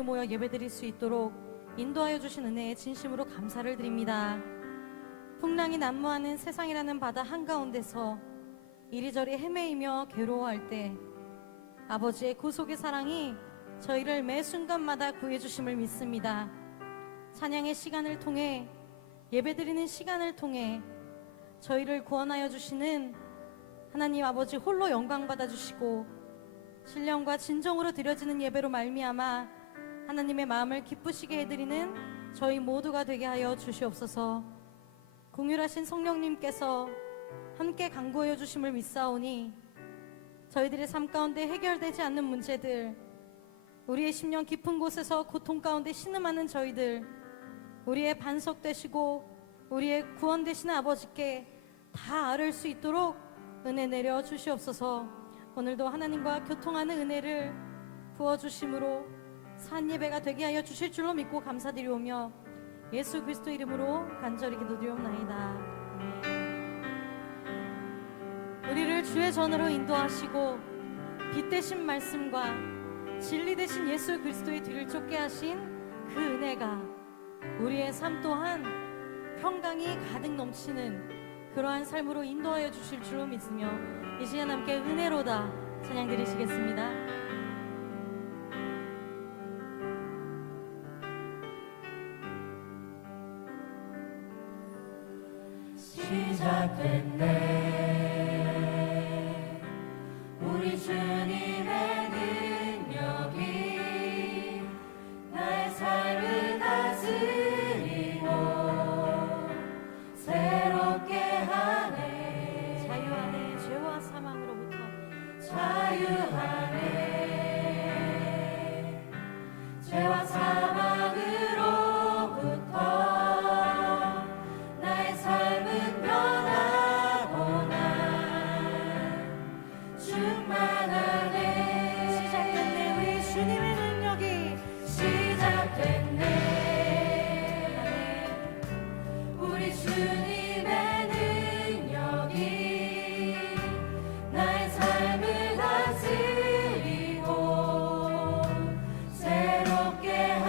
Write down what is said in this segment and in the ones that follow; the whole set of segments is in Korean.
성도들이 모여 예배드릴 수 있도록 인도하여 주신 은혜에 진심으로 감사를 드립니다. 풍랑이 난무하는 세상이라는 바다 한가운데서 이리저리 헤매이며 괴로워할 때 아버지의 구속의 사랑이 저희를 매 순간마다 구해주심을 믿습니다. 찬양의 시간을 통해, 예배드리는 시간을 통해 저희를 구원하여 주시는 하나님 아버지 홀로 영광 받아주시고 신령과 진정으로 드려지는 예배로 말미암아 하나님의 마음을 기쁘시게 해드리는 저희 모두가 되게 하여 주시옵소서. 긍휼하신 성령님께서 함께 강구하여 주심을 믿사오니 저희들의 삶 가운데 해결되지 않는 문제들, 우리의 심령 깊은 곳에서 고통 가운데 신음하는 저희들, 우리의 반석 되시고 우리의 구원 되시는 아버지께 다 아를 수 있도록 은혜 내려 주시옵소서. 오늘도 하나님과 교통하는 은혜를 부어주심으로 산 예배가 되게 하여 주실 줄로 믿고 감사드리오며 예수 그리스도 이름으로 간절히 기도드리옵나이다. 우리를 주의 전으로 인도하시고 빛 되신 말씀과 진리 되신 예수 그리스도의 뒤를 쫓게 하신 그 은혜가 우리의 삶 또한 평강이 가득 넘치는 그러한 삶으로 인도하여 주실 줄로 믿으며 이 시간 함께 은혜로다 찬양 드리시겠습니다. 시작됐네. 우리 주님의 능력이 나의 삶을 다스리고 새롭게 하네. 자유하네. 죄와 사망으로부터 자유하네. 죄와 사망으로부터 나의 삶은 변하고 난 충만하네. 시작됐네. 우리 주님의 능력이 시작됐네. 우리 주님의 능력이 나의 삶을 다스리고 새롭게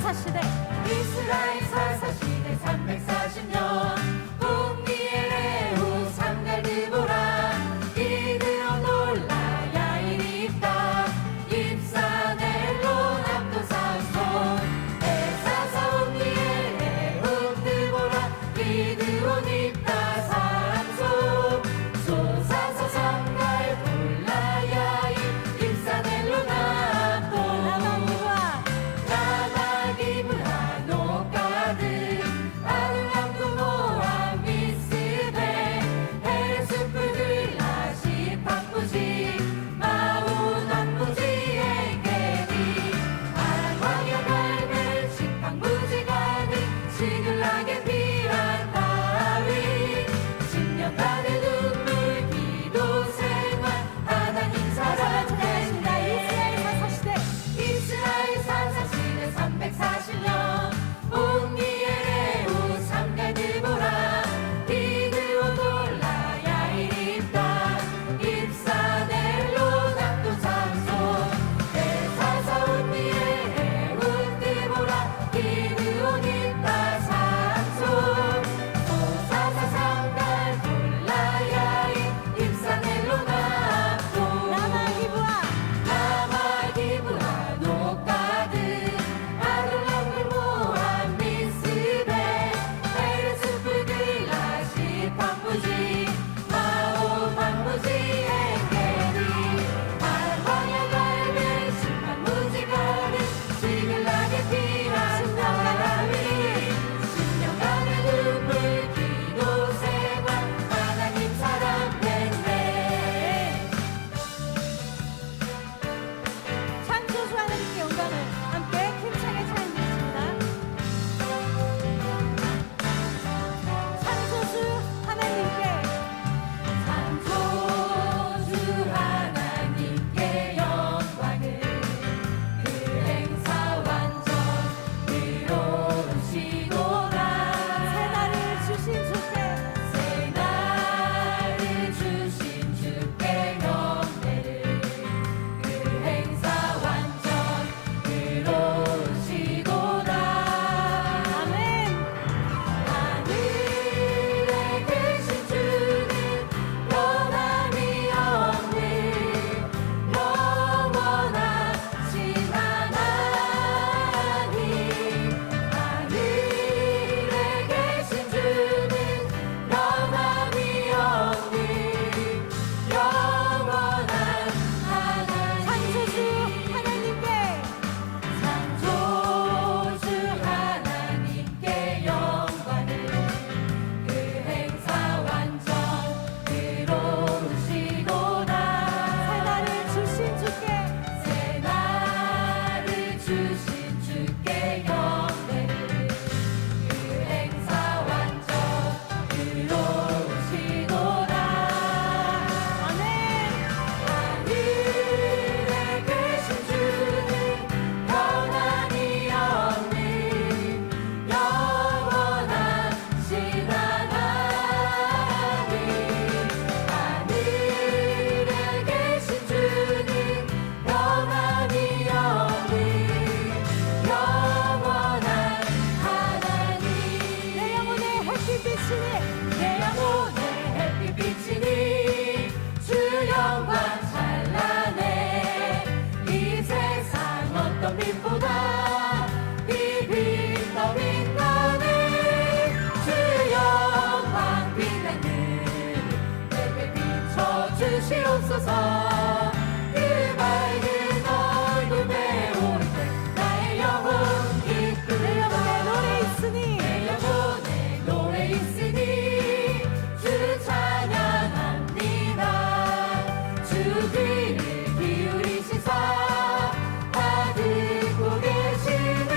사사시대 이스라엘 사사시대 340년 북미의 레후 삼갈 드보라 기드온 놀라 야일이 입다 입사넬로 납도 삼손 에사사 북미의 레후 드보라 기드온 입다 삼손 소사사 삼갈 돌라 야일 입사넬로 납도 라마기와 라마기브라 노가드 아둘람도 모함 미스베 헤레스프들 라시 바쁘지 마운 안부지의 게리 아랑광야 갈멜 식빵부지 가득 시글락의 피란 따위 10년간의 눈물 기도 생활 하나님 사랑 찾아가신다 이스라엘 사사시대 이스라엘 사사시대 340년 북미의 레후 삼갈 드보라 기드온 돌라 야일 입다 입사넬로 납도 삼손 에사사 북미의 레후 드보라 기드온 입다 삼손 소사사 삼갈 돌라 야일 입사넬로 납도 라마기부와 라마기브라 노가드 아둘람들 모함 미스베 헤레스프들 라시 바쁘지 마오 바쁘지 에게리 아랑광야 갈멜 식빵무지 가득 시글락의 피란 따위 10년간의 눈물 기도 생활 하나님 사랑 냈네 창조주 하나님께 영광을 함께 힘차게 찬양드리겠습니다. 창조주 하나님께 창조주 하나님께 영광을 그 행사 완전 이루시도다 새날을 주신 주께 새날을 주신 주께 영예를 그 행사 완전 이루시도다 아멘. 하늘에 계신 주는 변함이 없는 영원하신 하나님 하늘에 계신 주는 변함이 없는 영원한 창조주 하나님 하나님께 창조주 하나님께 영광을 그 행사 완전 이루시도다 새날을 주신 주께 새날을 주신 주께 영예를 그 행사 완전 이루시도다 아멘. 하늘에 계신 주는 변함이 없는 영원하신 하나님 하늘에 계신 주는 변함이 없는 영원한 하나님 내 영혼의 햇빛이니 내 영혼의 햇빛이니 주 영광 찬란해 이 세상 어떤 빛보다 이빛 더 빛나네 주 영광 빛나는 내게 비춰주시옵소서 그 밝은 얼굴 배울 때 나의 영혼 기쁘게 내 영혼의 노래 있으니 내 영혼에 노래 있으니 주 찬양합니다 주 귀를 기울이시사 다 듣고 계시네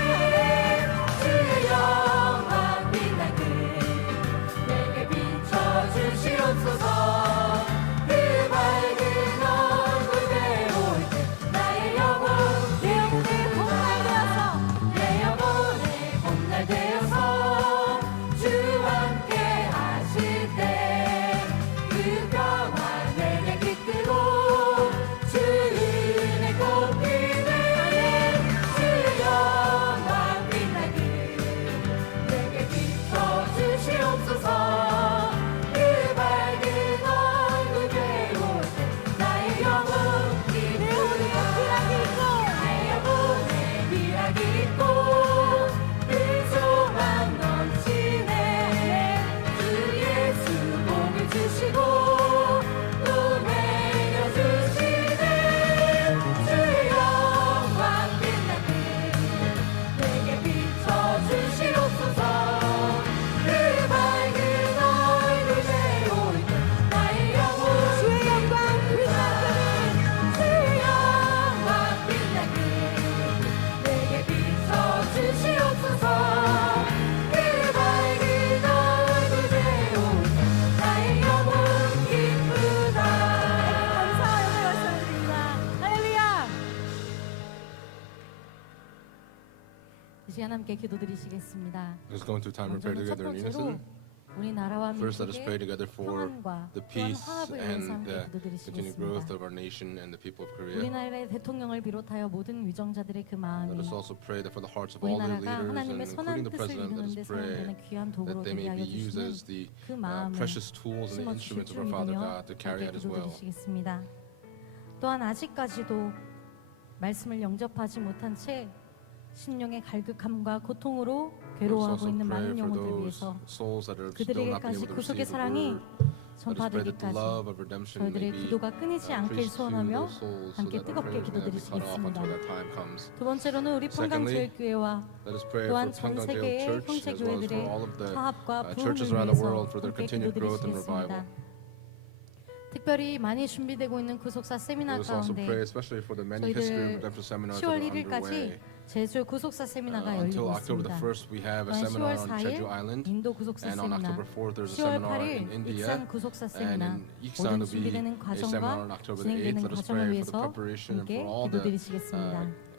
주의 영광 빛나게 내게 비춰주시옵소서 그 밝은 시간 함께 기도드리시겠습니다. Let's go into time and pray 먼저는 첫 together in 번째로 unison. 우리나라와 First, let us pray 민족의 together for 평안과 the 또한 peace 화합을 위해서 and 함께 the continued growth 기도드리시겠습니다. of our nation and the people of Korea. 우리나라의 대통령을 비롯하여 모든 위정자들의 그 Let 마음이 us also pray that for the hearts of all the 우리나라가 leaders, and 하나님의 including 선한 the 뜻을 president, let 이루는 us 데 pray 사용되는 귀한 도구로 that they may 되게 be 하여 used 주시는 as the 그 마음을 precious tools and the 심어주실 instruments of 줄 our Father 믿으며 God to carry 함께 out His will. 기도드리시겠습니다. 또한 아직까지도 말씀을 영접하지 못한 채 심령의 갈급함과 고통으로 Let us 괴로워하고 also 있는 pray 많은 for 영혼들 those 위해서 souls that are still not 그들에게까지 being able to 구속의 receive the 사랑이 word. Let us pray that the 전파되기까지 love of redemption may 저희들의 be 기도가 끊이지 않길 preached to 소원하며 those souls so 함께 that our 뜨겁게 prayers may not be cut off 기도드리시겠습니다. until that time comes. 두 번째로는 우리 Secondly, 평강제일교회와 Let us pray 또한 for 전 Pyeonggang 세계의 Church 형제 as well as for 교회들의 all of the 화합과 churches 부흥을 around the 위해서 world for their 함께 continued growth and 기도드리시겠습니다. revival. 특별히 많이 준비되고 있는 구속사 세미나 Let us also 가운데 pray especially for the many 저희들 history of redemption seminars that 10월 are 1일까지 underway. 제주 구속사 세미나가 Until 열리고 October the 있습니다. 1st, we have a 또한 seminar 10월 on 4일 Jeju Island, 인도 구속사 and on 세미나, October 4th, there's a 10월 seminar 8일 in India, 익산 구속사 and 세미나 in Iksan 모든 will be 준비되는 a seminar on 과정과 October the 8th. 진행되는 Let us 과정을 pray for the 위해서 preparation and 함께 for all the 기도드리시겠습니다.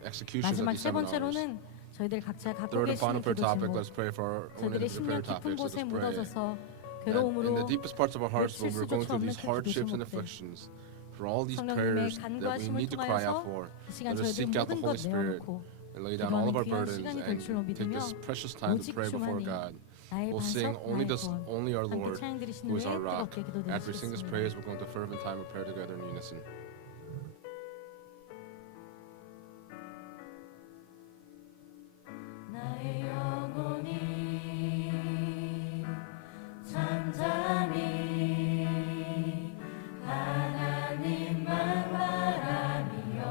executions of 마지막 these 세 seminars. 번째로는 저희들 각자 갖고 Third and 계시는 final prayer 기도 topic, 제목, let's pray for our own 저희들의 individual prayer 심령 깊은 topics. Let 곳에 us pray 묻어져서 that in the 괴로움으로 deepest parts of our hearts, when we're going through these 외칠 수조차 없는 그 hardships and 기도 제목들, afflictions, for all these 성령님의 prayers 간과 that we 힘을 need to cry 통하여서 out for, 이 시간 let us 저희들 seek out the 모든 것 Holy Spirit 내어놓고 and lay down all of our 귀한 burdens 시간이 될 and 줄로 take 믿으며 this precious time to 오직 pray before 주만이 God. 나의 We'll sing 반석, only 나의 this, 구원 only our 함께 Lord, 찬양 드리신 who is 후에 our rock. 뜨겁게 After we sing this 기도드리시겠습니다. praise, we're going to fervent time of prayer together in unison. 나의 영혼이 잠잠히 하나님만 바라며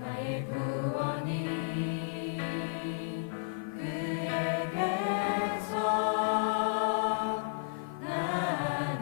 나의 구원이 그에게서 나는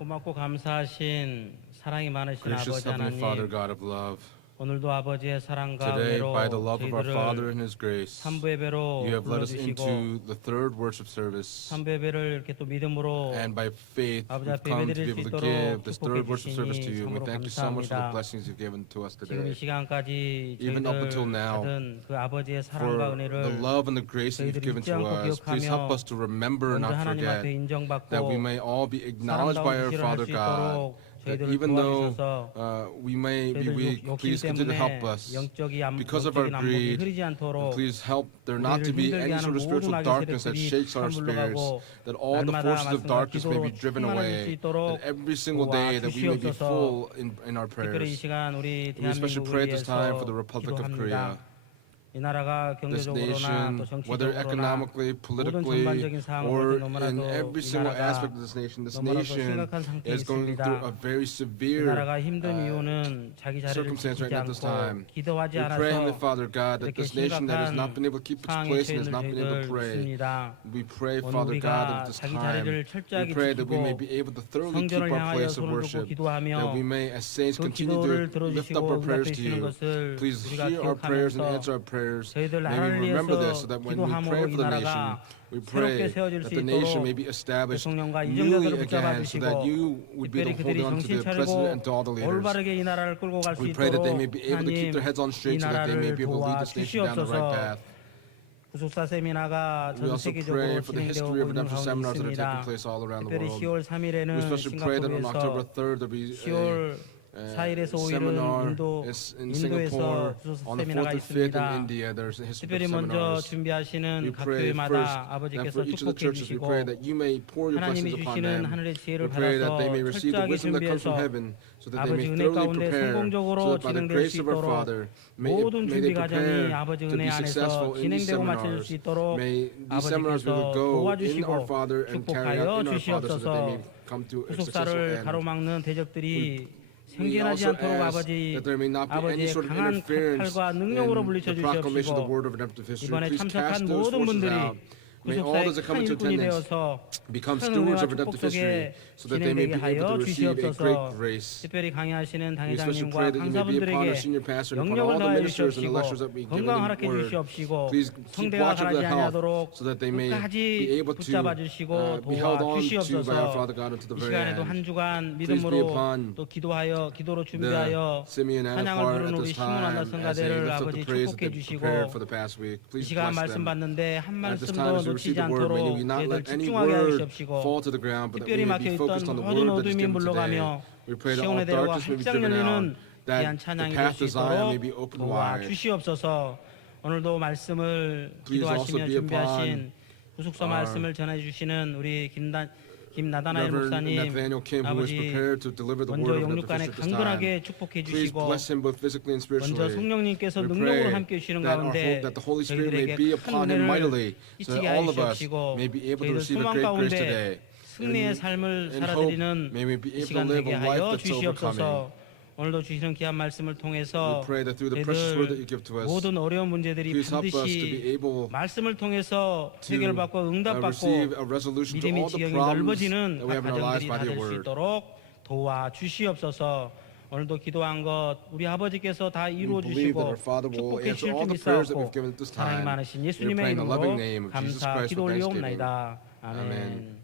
고맙고 감사하신 사랑이 많으신 Gracious 아버지 Heavenly Father, 하나님, God of love, 오늘도 아버지의 사랑과 today, 은혜로 by the love of our Father 저희들을 and His grace, 삼부 예배로 you have led us 불러주시고 into the third worship service, 삼부 예배를 이렇게 또 믿음으로 and by faith, 아버지 we've 앞에 come to be 예배드릴 수 able to 있도록 give this 축복해 third worship service to 주시니 you. We 참으로 thank you so much for the 감사합니다. blessings you've given to us 지금 이 today. 시간까지 Even up until 저희들 now, 받은 그 아버지의 For 사랑과 the 은혜를 love and the grace that you've 저희들이 given 잊지 to 않고 us, please 기억하며 help us to remember and 먼저 not 하나님 forget 앞에 인정받고 that we may all be acknowledged by 사랑다운 our 기실을 할 Father 수 God. 있도록 That 저희들을 even though 도와주셔서 we may be 저희들 weak, 욕심 please continue to 때문에 help us. Because of our 영적인 안목이 greed, 흐르지 않도록 and please help there not to be 우리를 any 힘들게 sort of 하는 spiritual 모든 악의 darkness that 세력들이 shakes our spirits, 물러가고 that all the 날마다 forces of 말씀과 darkness may 기도로 be driven 충만할 수 away, 있도록 that every single day that we may be 도와주시옵소서. full in our 특별히 이 prayers. 시간 우리 We especially pray 대한민국을 at this time 위해서 for the Republic of 기도합니다. Korea. 이 나라가 This 경제적으로나 또 nation, whether 정치적으로나 economically, 모든 politically, 전반적인 상황을 or 볼 때 in 너무나도 every 이 single 나라가 aspect of this nation 너무나도 심각한 상태에 is going 있습니다. through a very 이 severe 나라가 힘든 이유는 자기 자리를 circumstance 지키지 right at this 않고 time. 기도하지 We pray, Heavenly 않아서 Father God, that 이렇게 this nation that has not 심각한 been able to keep its 상황에 place 처해 and has 있는 not been able to 저희들 pray. 믿습니다. We pray, 오늘 Father God, that 우리가 at this 자기 time, 자리를 we 철저하게 pray that we may 지키고 be able to thoroughly keep 성전을 our 향하여 place of 손을 들고 worship, that 기도하며 we may, as saints, 그 continue 기도를 to lift up 들어주시고 our prayers 응답해 to 주시는 you. 것을 Please 우리가 hear our prayers and 기억하면서 answer our prayers. 저희들 May 나라를 we remember this 위해서 so that when we 기도함으로 pray 이 for the nation, 나라가 we 새롭게 pray 세워질 that 수 the nation 있도록 may be established 대통령과 newly 이정자들을 again so that 붙잡아주시고 you would be 특별히 able to 그들이 hold on to 정신 the president and 차리고 to all the leaders. 올바르게 이 나라를 끌고 갈 수 We pray that they may 있도록 be able to keep 하나님 their heads on 이 straight so that they may 나라를 be able to lead this nation down the right 도와주시옵소서. path. 구속사 세미나가 We 전 also 세계적으로 pray for the 진행되고 history of 있는 redemption 가운데 seminars that are taking 있습니다. place all around the 특별히 world. 10월 We 3일에는 especially pray that on October 싱가포르에서 3rd there'll be 10월 4일에서 5일은 seminar 인도에서 in Singapore. 구속사 On the 세미나가 4th and 5th in 있습니다. India, there's a history 특별히 of 먼저 seminars. 준비하시는 We 각 pray first 교회마다 that 아버지께서 for each of the 축복해 churches we 주시고 pray that you may pour your 하나님이 blessings upon 주시는 them. 하늘의 We 지혜를 pray that 받아서 they may receive the 철저하게 wisdom that comes from 준비해서 heaven so that they 아버지 may 은혜 thoroughly 가운데 prepare 성공적으로 so that by the 진행될 grace 수 of our 있도록 Father 모든 may 준비 they 과정이 prepare 아버지 to 은혜 be 안에서 successful in these 진행되고 마쳐질 수 seminars. 있도록 May these seminars we will 아버지께서 go in 도와주시고 our Father and carry 축복하여 out in our Father so that they may 주시옵소서. come to a 구속사를 successful end. 가로막는 대적들이 We 생겨나지 also 않도록 ask 아버지 that there may not be any 아버지의 sort of 강한 interference 칼과 능력으로 in 물리쳐 the proclamation of the 주시옵시고 word of redemptive history. 이번에 Please 참석한 cast those 모든 forces 분들이 out. May all 구속사의 those that 큰 come into 일꾼이 attendance 되어서 become 큰 stewards 은혜와 of 축복 redemptive history 속에 so that they may 진행되게 be able 하여 to receive a great 주시옵소서. grace. 특별히 강의하시는 We especially 당회장님과 pray that you may be upon 강사분들에게 our senior pastor and upon 영역을 all the 더하여 ministers and the 주시옵시고 lectures that we give 건강 in 허락해 the word. 주시옵시고 Please keep 성대가 watch of 가라지 their health 아니하도록 so that they may be 끝까지 able to 붙잡아 주시고 be held on to by our 도와주시옵소서. Father God unto the 이 very 시간에도 end. 한 주간 Please be 믿음으로 upon 또 기도하여 기도로 the 준비하여 Simeon and 찬양을 Apart 부르는 at 우리 this 시몬 time 안나 as they 성가대를 lift up 아버지 the praise that 축복해 they've 주시고 prepared for the past week. 이 Please 시간 bless 말씀 them. 받는데 한 At this 말씀도 time as we 놓치지 receive the word, may 않도록 we not 저희들 let any 집중하게 word 하시옵시고 fall to the ground, but that 특별히 we may be 막혀있던 focused on the 모든 word that is 어둠이 given today. 물러가며 We pray that all 시온의 대로가 darkness may be 활짝 driven 열리는 out, 귀한 that the 찬양이 될 path 수 to Zion may 있도록 be open wide. 도와주시옵소서. 오늘도 말씀을 Please also 기도하시며 be 준비하신 구속서 our 말씀을 전해주시는 우리 김나다나엘 Reverend 목사님 Nathaniel Kim, who is 아버지 prepared to deliver the 먼저 word of 영육간에 redemptive history at this time. 강건하게 축복해 Please 주시고 bless him both physically and 먼저 spiritually. 성령님께서 We 능력으로 pray 함께 해주시는 that, 가운데 that the Holy Spirit may 저희들에게 be 큰 upon him 은혜를 mightily, so 끼치게 that all of us 하시옵시고 may be able to 저희들 receive a 소망 great grace 가운데 today. 승리의 삶을 In hope, 살아드리는 may we be 이 able to 시간 live 되게 a life 하여 that's overcoming. 주시옵소서. 오늘도 주시는 귀한 말씀을 통해서 We pray that through the precious word that you give to us, 모든 어려운 문제들이 please help us to be 반드시 able 말씀을 통해서 to 해결받고 응답받고 receive a resolution to 믿음의 all the 지경이 problems 넓어지는 that we 각 have in our lives 가정들이 by 다 될 your 수 word. 있도록 도와주시옵소서. 오늘도 기도한 것 우리 아버지께서 다 이루어 We believe that 주시고 our Father will 축복해 answer 주실 all 준비 the prayers that 쌓았고 we've given at this 사랑이 time. 많으신 We 예수님의 pray in the loving 이름으로 name of Jesus 감사 Christ 기도 for thanksgiving. 올리옵나이다. 아멘. Amen.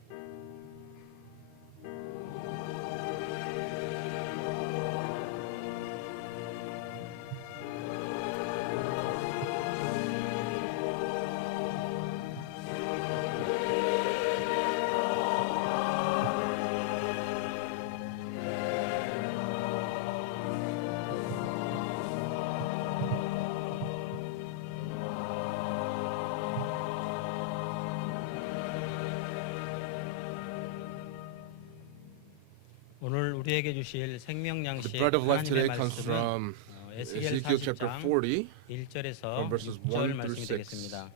오늘 우리에게 주실 생명 The 양식 bread of life 하나님의 today comes 말씀은 from 에스겔 Ezekiel chapter 40장 40, 1절에서 verses 6절 1 말씀이 through 6. 되겠습니다.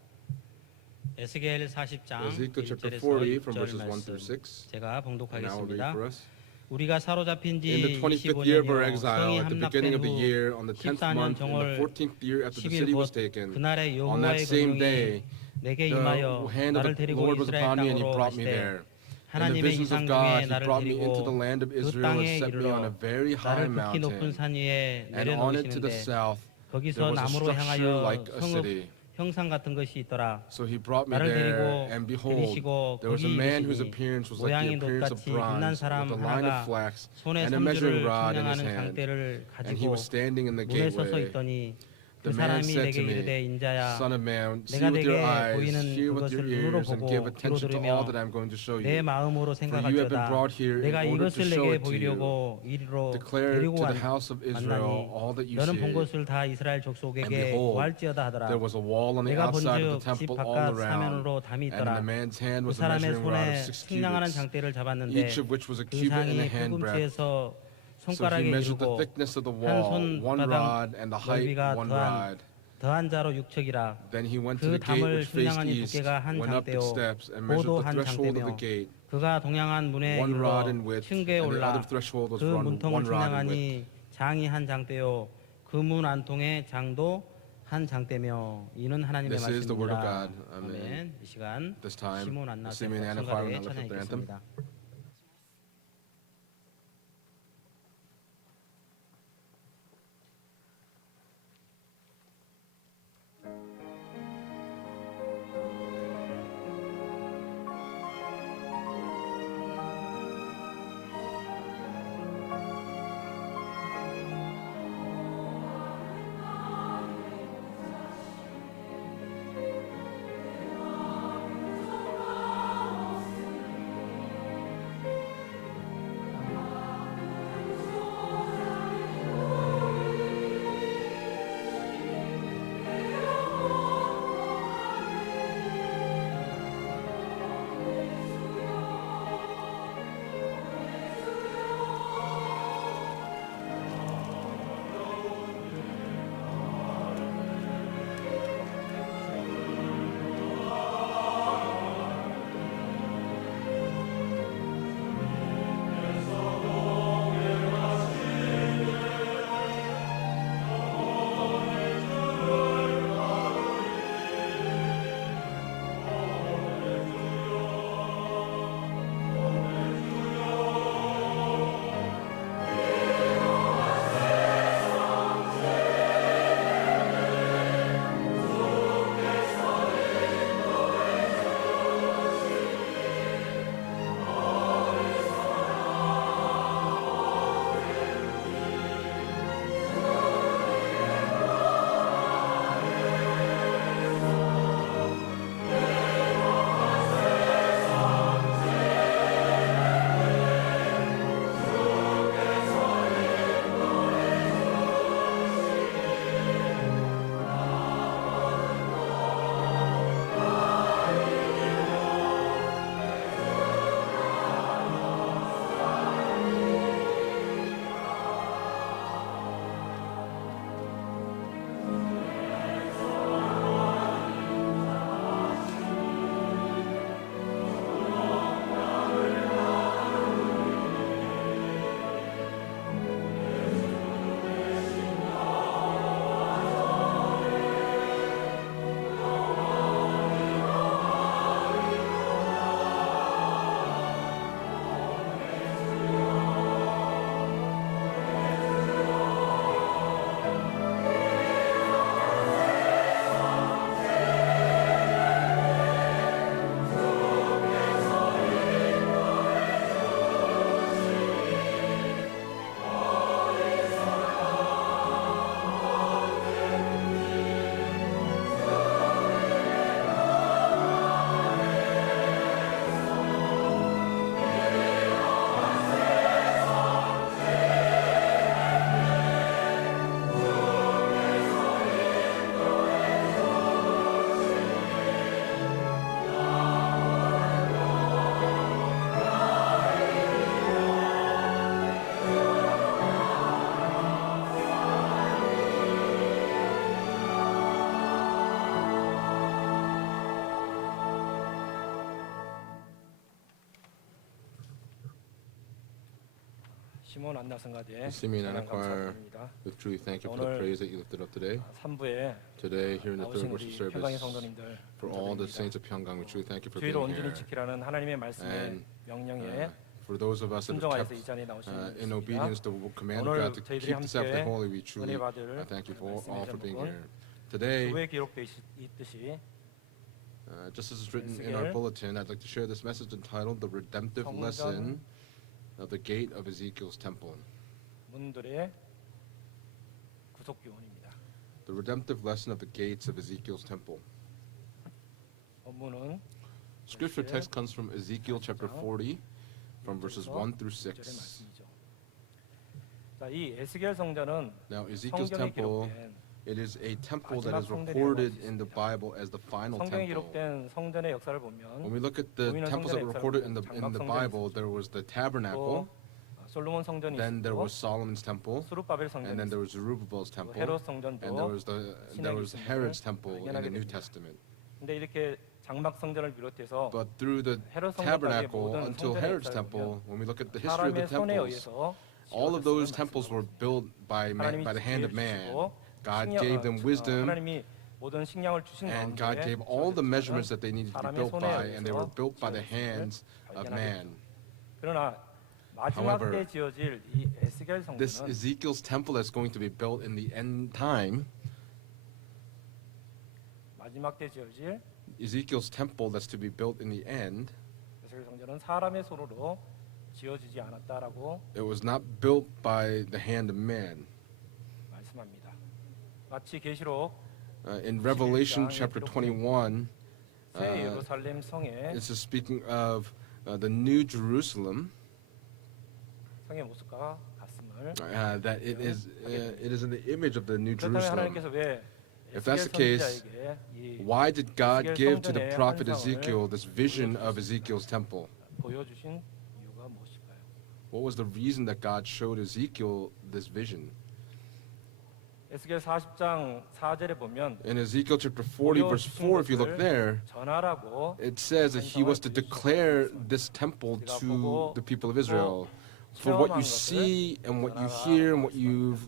에스겔 40장 Ezekiel chapter 1절에서 40 from 6절 verses 1 말씀 through 6. 제가 And I will read 봉독하겠습니다. for us. 우리가 사로잡힌 In 지 the 25th year of our 25년이요 exile, 성이 at the beginning of the 함락된 year, 후 on the 10th 14년 month, in the 정월 14th year after the 10일 city 곧 was taken, 그날의 on that 여호와의 same 권능이 day, 내게 the 임하여 hand of 나를 the 데리고 Lord was 이스라엘 upon me, and He 땅으로 brought me 가시되 there. 하나님의 visions of 이상 God, 중에 He 나를 brought me into the 데리고 land of 그 Israel 땅에 and set me on a 이르러 very high 나를 극히 높은 mountain. 산 위에 And on it to the 내려놓으시는데 south, there 거기서 was a 나무로 structure 향하여 like a 성읍 city. 형상 같은 것이 있더라. So he brought me 나를 there, 데리고 and behold, 데리시고 there was a 거기 man whose 이르시니 appearance was like 모양이 the appearance of 놋같이 빛난 bronze, 사람 with a line of 하나가 flax 손에 and a measuring 섬주를 rod in his 측량하는 hand. 장대를 And he 가지고 was standing in the 문에 서서 gateway. 있더니 The 그 man 사람이 said 내게 to me, 이르되 인자야 Son of man, see 내가 with your 내게 eyes, 보이는 hear with your 그것을 눈으로 ears, and give 보고 귀로 attention to all 들으며 that I'm going to show 내 you. 마음으로 For you have been 생각할지어다 brought here in 내가 order to 이것을 show 내게 it to you. 보이려고 이리로 Declare 데리고 to the house of Israel all that 왔나니 you 너는 본 see. 것을 다 이스라엘 And 족속에게 behold, 고할지어다 하더라 there was a wall on the 내가 outside of the 본즉 집 temple all 바깥 around, 사면으로 담이 and in 있더라 the man's hand 그 was a 사람의 measuring rod of 손에 6 측량하는 cubits, 장대를 잡았는데 each of which was a 그 cubit and a 상이 handbreadth. 흙음치에서 So he 손가락에 measured the 이르고 thickness of the 한 wall, one 손바닥 rod, and the height, 넓이가 one 더한 rod. 더한 자로 6척이라 Then he went to 그 the gate 담을 which faced 측량한 이 east, 두께가 한 went up its 장대요 steps, and measured 고도 the 한 threshold of 장대며 the gate, 그가 동양한 문에 one rod 이르러 in width, 층계에 and the 올라 other threshold was 그 one 문통을 rod in width. 측량하니 장이 한 장대요 그 문 안통의 장도 한 장대며 이는 하나님의 This is the word of 말씀입니다. God. Amen. 아멘. 이 시간 This time, 시몬 안나 the Simeon Anna choir will now lift 성가대 up their anthem. 찬양하겠습니다. 시몬 안나성가대 Simeon 찬양 Anna Choir, 감사드립니다. we truly thank you for the 오늘 praise that you lifted up today. 3부에 Today, here in the third 나오신 worship 우리 평강의 service, 성도님들 for all the 감사드립니다. saints of Pyongyang, we truly thank you for 주의를 being 온전히 here. 지키라는 하나님의 말씀의 And, 명령에 For those of us that have 순종하여서 kept 이 자리에 나오신 in 분들입니다. obedience to the command of 오늘 God to 저희들이 keep the Sabbath day 함께 holy, we truly 은혜 받을 thank you for all for being 말씀의 here. Today, 주에 기록되어 있듯이 just as it's written in our bulletin, I'd like to share this message entitled "The Redemptive Lesson of the Gate of Ezekiel's Temple." 문들의 구속교훈입니다. The redemptive lesson of the gates of Ezekiel's temple. 본문은 Scripture text comes from Ezekiel chapter 40, from verses 1 through 6절의 6. 말씀이죠. 자, 이 에스겔 성전은 Now, Ezekiel's 성경에 temple, 기록된 it is a temple that is 마지막 성전이라고 recorded 할수 in the 있습니다. Bible as the final 성경에 temple. 기록된 성전의 역사를 When 보면 we look at the 보이는 temples that 성전의 were 역사를 recorded in 보면 the 장막 Bible, 성전이 there was the tabernacle, 또 솔로몬 성전이 then there 있고 was Solomon's temple, 수룹바벨 and 성전이 then there 있고 was Zerubbabel's temple, 헤롯 and 성전도 there was Herod's temple in the New Testament. 근데 이렇게 장막 성전을 비롯해서 But through the 헤롯 성전까지 tabernacle 모든 until 성전의 Herod's 역사를 temple, 보면 when we look at the history of the 사람의 손에 temples, 의해서 all of those 지어졌음을 temples were 말씀합니다. built by the hand of man. God gave them wisdom, 하나님이 모든 식량을 주신 and God 가운데 gave all the measurements 지어졌지만 that they needed to be 사람의 built 손에 by, and they were 의해서 built by the 지어졌음을 hands of 발견하게 man. 그러나 마지막 However, 때 지어질 이 에스겔 This 성전은 Ezekiel's temple that's going to be built in the end time, 마지막 때 지어질 Ezekiel's temple that's to be built in the end, 에스겔 성전은 사람의 손으로 지어지지 않았다라고 it was not built by the hand of man. 말씀합니다. 마치 계시록 In Revelation chapter 21, 새 예루살렘 성의 this is speaking of the New Jerusalem, 성의 모습과 같음을 that it is in the image of the New 그렇다면 Jerusalem. 하나님께서 왜 If that's 에스겔 the case, 선지자에게 이 why did God give to the 성전의 prophet 환상을 Ezekiel this vision of Ezekiel's temple? 보여주신 이유가 무엇일까요? What was the reason that God showed Ezekiel this vision? 에스겔 40장 4절에 보면 In Ezekiel chapter 40, verse 4, if you look there, 전하라고 it says that he was to declare this temple to the people of Israel. For what you see and what you hear and what you've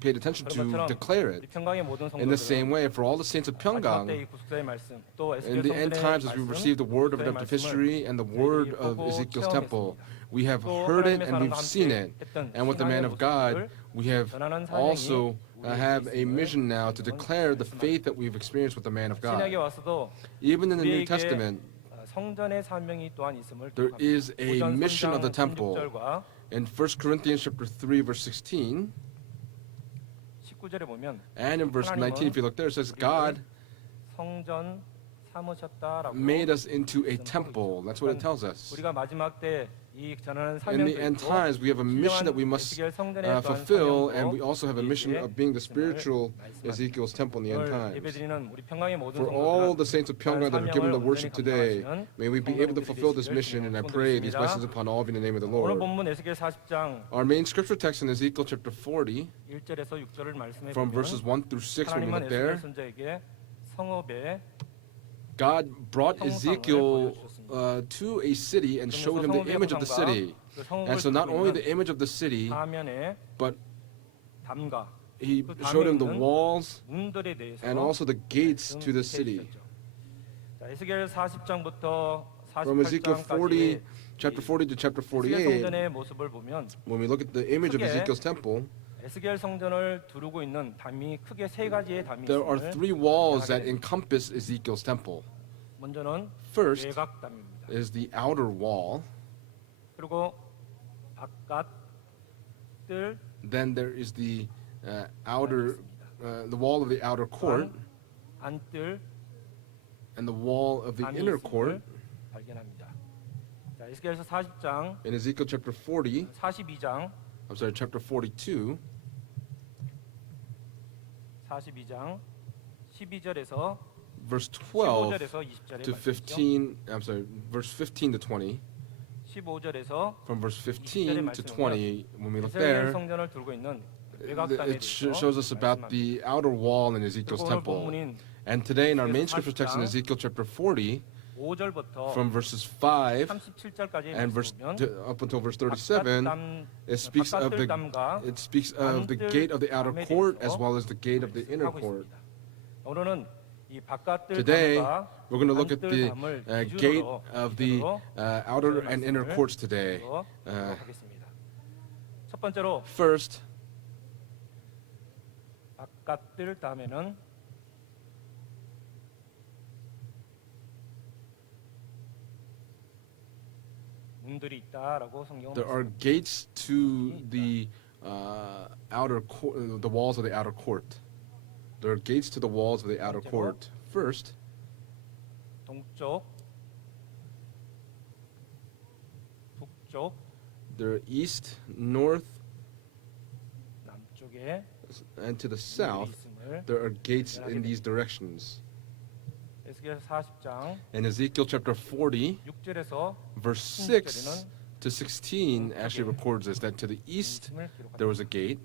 paid attention to, declare 우리 it. 평강의 모든 In the same 성도들은 way, for all the saints of 마지막 Pyongyang, 때이 구속사의 말씀 또 in 에스겔 the end times, as we 성전의 receive the word of 말씀을 redemptive history and the word of Ezekiel's temple, we have heard it and we've seen it. And with the man of God, we have also have a mission now to declare the faith that we've experienced with the man of 신약에 God. 와서도 Even in the New 우리에게 Testament, 성전의 사명이 또한 있음을 there is a 고전 mission of the 3장 temple. 16절과 In 1 Corinthians chapter 3, verse 16, 19절에 보면 and in verse 19, if you look there, it says, God 성전 삼으셨다라고 made us into a temple. That's what it tells us. 우리가 마지막 때 이 전하는 In the 사명도 end 있고 times, we have a mission that we must 에스겔 성전의 또한 fulfill, and we 사명도 also have a mission of being the spiritual Ezekiel's temple in the end 오늘 times. 예배드리는 우리 평강의 모든 For all the 성도들은 saints of Pyongyang that are given the worship today, may we be able to 성도님들이 fulfill this 되시기를 mission, and I 주님으로 pray these 축원드립니다. blessings upon all of you in the name of the 오늘 Lord. 본문 에스겔 40장 Our main scripture text in Ezekiel chapter 40, 1절에서 6절을 말씀해 from 보면 verses 1 through 6, when we 하나님은 look 에스겔 there, 선지자에게 성읍에 God brought 성상을 Ezekiel 보여주셨습니다. to a city and showed him the 성읍의 image of the 형상과 city. 그 성읍을 And so not 두고 only 있는 the image of the city, 사면에 but 담과 he 그 showed him the 담에 있는 walls 문들에 대해서 and also the gates to the 말씀해 city. 주셨죠. 자, 에스겔 40장부터 From Ezekiel 40, 48장까지 chapter 40 to chapter 에스겔 48, 성전의 모습을 보면 when we look at the image of 크게 Ezekiel's temple, 에스겔 성전을 두르고 있는 담이 크게 세 가지의 담이 there are 있음을 three walls that 하게 됩니다. encompass Ezekiel's temple. 먼저는 First 외곽담입니다. is the outer wall, 그리고 바깥 뜰 then there is the the wall of the outer court, 안뜰 and the wall of the 담이 inner 있음을 court. 발견합니다. 자, 에스겔서 40장, In Ezekiel chapter 40, 42장, chapter 42, 42장 12절에서 verse 12 15절에서 20절에 to 15, verse 15 to 20. 15절에서 From verse 15 to 20, when we look 에스겔 there, 성전을 두르고 있는 외곽담에 it 대해서 shows us about the outer wall in Ezekiel's 그리고 오늘 temple. 본문인 And today in our main 에스겔서 scripture text in 40장 Ezekiel chapter 40, 5절부터 from verses 5 37절까지의 and verse 말씀을 보면 up until verse 37, it speaks of the gate of the outer court as well as the gate of the inner court. 오늘은 이 바깥들 Today, 담과 we're going to look at 안뜰 the 담을 gate 기준으로 of the outer and inner courts today. 보도록 하겠습니다. 첫 번째로 First, 바깥들 담에는 문들이 있다라고 성경은 there are 말씀합니다. gates to the the walls of the outer court. There are gates to the walls of the outer court. First, 동쪽, 북쪽, there are east, north, 남쪽에 and to the 문들이 south. 있음을 There are gates in these directions. 에스겔 40장 In Ezekiel chapter 40, 6절에서 verse 6 to 16 actually records this, that to the east 있음을 there 기록합니다. was a gate.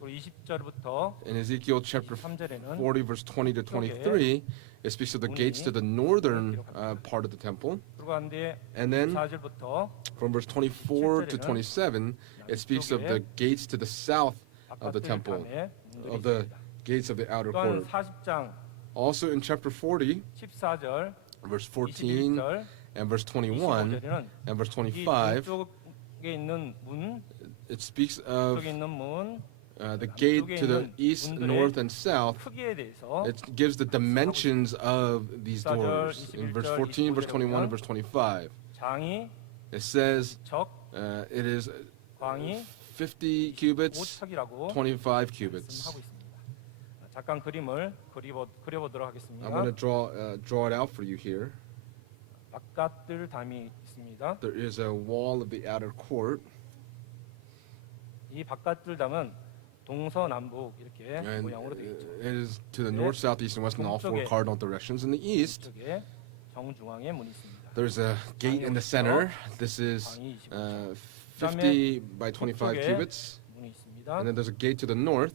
그리고 20절부터 In Ezekiel chapter 23절에는 40, verse 20 to 23, it speaks of the gates to the northern part of the temple. 그리고 한 뒤에 And then 4절부터 from verse 24 to 27, it speaks of the gates to the south of the 바깥들 temple, 담에 문들이 of the 있습니다. gates of the outer 또한 court. 40장 Also in chapter 40, 14절, verse 14 21절, and verse 21 25절에는 and verse 이 25, 동쪽에 있는 문, it speaks of 쪽에 있는 문 the gate to the east, north, and south. 크기에 대해서 It gives the dimensions of these doors. In verse 14, verse 21, and verse 25, 장이 it says 척, it is 광이 50 cubits, 5척이라고 25 cubits. 말씀하고 있습니다. 잠깐 그림을 그려보도록 하겠습니다. I'm going to draw it out for you here. 바깥들 담이 있습니다. There is a wall of the outer court, 이 바깥들 담은 동서남북 이렇게 and 모양으로 되어 있죠. it is to the north, south, east, and west in all four 동쪽에 cardinal directions. In the east, 이쪽에 정중앙에 문이 있습니다. there's a gate in the center. This is 방이 50 by 25 북쪽에 cubits. 문이 있습니다. And then there's a gate to the north.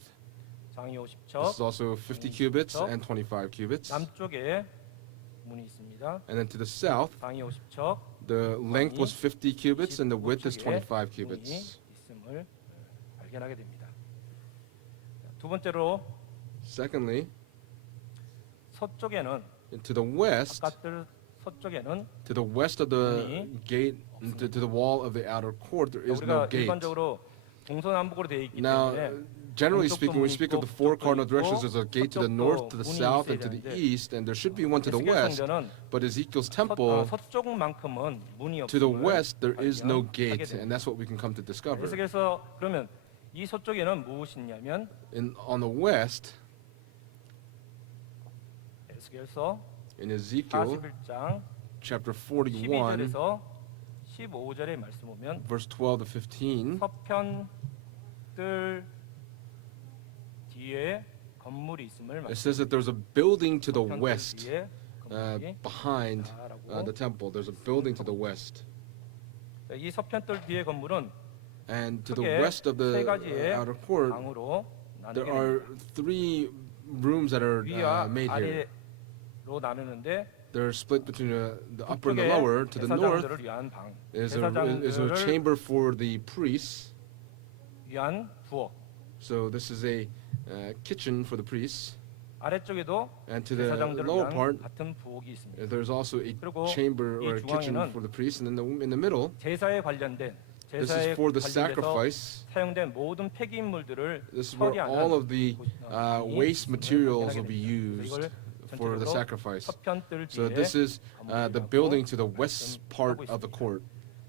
장이 This 50척, is also 50 cubits and 25 cubits. 남쪽에 문이 있습니다. And then to the south, 방이 50척, the length was 50 cubits and the width is 25 문이 cubits. 있음을 발견하게 됩니다. 두 번째로 Secondly, 서쪽에는 to the west, 바깥들 서쪽에는 to the west of the gate, to the wall of the outer court, there is no 우리가 gate. 일반적으로 동서남북으로 되어 있기 Now, 때문에 generally 동쪽도 speaking, when we speak of the four 북쪽도 cardinal 있고, directions, there's a gate to the north, to the 서쪽도 south, 문이 and to the 있어야 east, and there should be one to the 에스겔 west. 성전은 But Ezekiel's temple, 서쪽만큼은 문이 to the 없음을 west, there is no 발견하게 gate, 됩니다. and that's what we can come to discover. 에스겔에서 그러면 이 서쪽에는 무엇이 있냐면 On the west, 에스겔서 in Ezekiel 41장 chapter 41, 12절에서 15절의 말씀 보면 verse 12 to 15, 서편들 뒤에 건물이 있음을 it says that there's a building to the 서편들 west 뒤에 건물이 behind 있다라고. the temple. There's a building to the west. 이 서편들 뒤에 건물은 And to the 크게 west of the 세 가지의 outer court, 방으로 there 나누게 are 됩니다. 3 rooms that are 위와 made here. 아래로 나누는데 They're split between the upper and the 북쪽에 lower. To the north 제사장들을 위한 방, is a 제사장들을 chamber for the priests. 위한 부엌. So this is a kitchen for the priests. 아래쪽에도 And to the 제사장들을 lower 위한 part, 같은 부엌이 있습니다. there's also a 그리고 chamber 이 or a kitchen 중앙에는 for the priests. And in the middle, 제사에 관련된 this is 제사에 for the 관련돼서 sacrifice. 사용된 모든 폐기물들을 This is where 처리하는 all of the waste materials will be 이걸 used for the 전체적으로 sacrifice. 서편들 So 뒤에 this is the 건물이라고 building to the west part 말씀하고 of the 있습니다. court.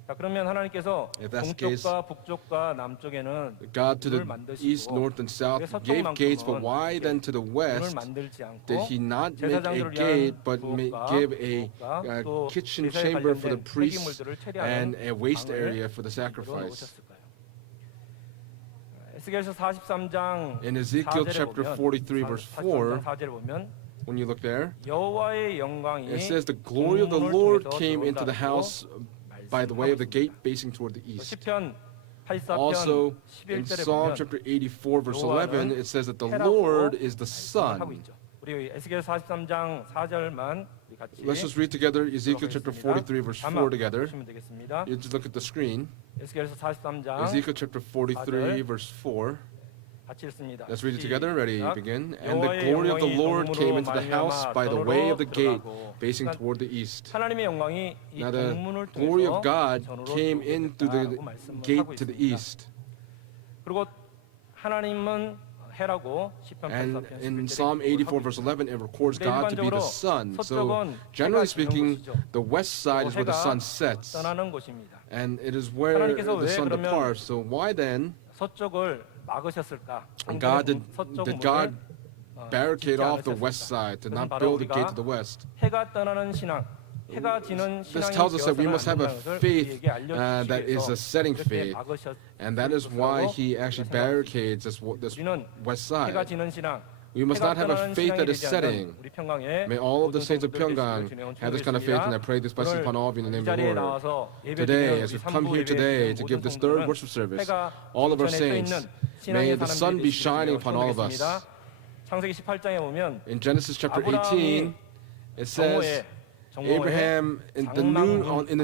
자, 그러면 하나님께서 If that's the case, 동쪽과 북쪽과 남쪽에는 God to the 문을 만드시고 east, north, and south 왜 gave gates, but 서쪽만큼은 why then to the 문을 west 만들지 않고 did He not make a 제사장들을 gate, 위한 but 부엌과 give a 부엌과 또 kitchen 제사에 chamber for the 관련된 priests 폐기물들을 and 처리하는 a waste 방을 area for the 만들어 sacrifice? 놓으셨을까요? 에스겔서 43장 In Ezekiel 4절에 chapter 보면 43, verse 4, 4절에 보면 when you look there, 여호와의 영광이 it says, The glory of the 동문을 Lord 통해서 came into the 들어온다고 house by the way of the 말씀하고 gate facing toward the 있습니다. east. 시편 84편 Also, in 11절에 Psalm 보면 chapter 84, verse 11, it says that the 해라고 Lord is the 하고 sun. 있죠. 우리 에스겔 43장 4절만 우리 같이 Let's just read together Ezekiel chapter 보도록 43, verse 하겠습니다. 4 together. 보시면 되겠습니다. You just look at the screen. 에스겔서 43장 Ezekiel chapter 43, verse 4. 같이 읽습니다. Let's read it together. Ready? 시작. Begin. And the 여호와의 glory of the 영광이 Lord came into the 동문으로 house by the 말미암아 way of the gate 전으로 facing 들어가고. toward the east. 하나님의 영광이 이 Now the 동문을 glory 통해서 of God 전으로 came in through the 들어오게 됐다라고 말씀을 gate 하고 to the 있습니다. east. 그리고 하나님은 해라고 시편 And 84편 in 11절에 Psalm 84, verse 11, it records God to be the sun. So, generally speaking, the west side is where the sun sets, 떠나는 곳입니다. and it is where 하나님께서 the 왜 sun 그러면 departs. So, why then 서쪽을 막으셨을까? 서쪽 did 문을 God barricade 짓지 off the west 않으셨을까? side to 그것은 not 바로 build a gate 우리가 to the west? 해가 떠나는 신앙, 해가 지는 This 신앙이 tells us that we 되어서는 must have a 안 된다는 것을 faith 우리에게 알려주시기 that is 위해서 a setting 이렇게 faith, 막으셨. and that is why He actually barricades this 우리는 west 해가 side. 지는 신앙, We must 해가 not have a 떠나는 faith that 신앙이 is 되지 setting. 않는 우리 평강에 May all of the 모든 saints of 성도들 Pyongyang 되시길 주님의 have this kind of faith, and I 원천을 pray this blessing upon all of you in the 이 name of the 자리에 Lord. 나와서 예배 Today, 드리는 as 우리 we've come 삼부 here 예배 today 드리는 to 모든 give this third 성도들은 worship service, 해가 all of our 지기 전에 saints, 떠 있는 may 신앙의 the sun 사람들이 be 되시길 shining upon all of us. 축복하겠습니다. 창세기 18장에 보면 In Genesis chapter 아브라함이 18, it says 정오에 Abraham in the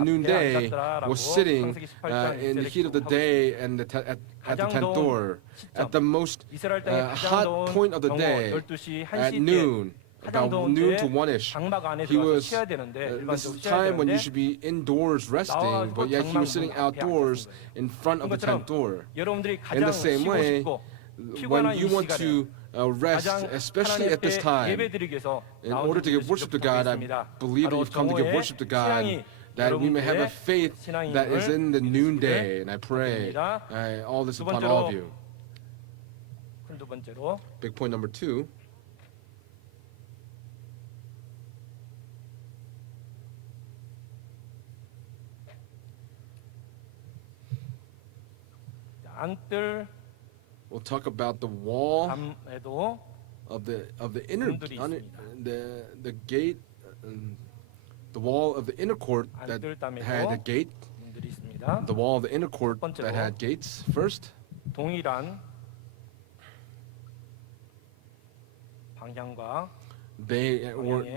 noonday was sitting in the heat of the day and at the tent door. At the most 이스라엘 땅의 가장 hot 더운 point of the 정오 day, 12시 at 1시 때 noon, 가장 about 더운 noon 때에 to 1ish, 장막 안에 he 들어가서 was, 쉬어야 되는데 this 일반적으로 is 쉬어야 time when you 되는데 should be indoors resting, but yet he was sitting outdoors in front of the tent door. 여러분들이 In 가장 the same 쉬고 way, 싶고 when 피곤한 이 you want 시간에 to rest, 가장 especially 하나님 at this 앞에 time, 예배드리기 위해서 in order to give worship to God, I believe that you've come to give worship to God, that we may have a faith that is in the noonday. And I pray all this upon all of you. 두 번째로 Big point number 2. 안뜰 We'll talk about the wall 담에도 of the inner 문들이 있습니다. the gate, the wall of the inner court that 안뜰 had a 담에도 gate. 문들이 있습니다. The wall of the inner court 번째로. that had gates. First, 동일한 방향과 they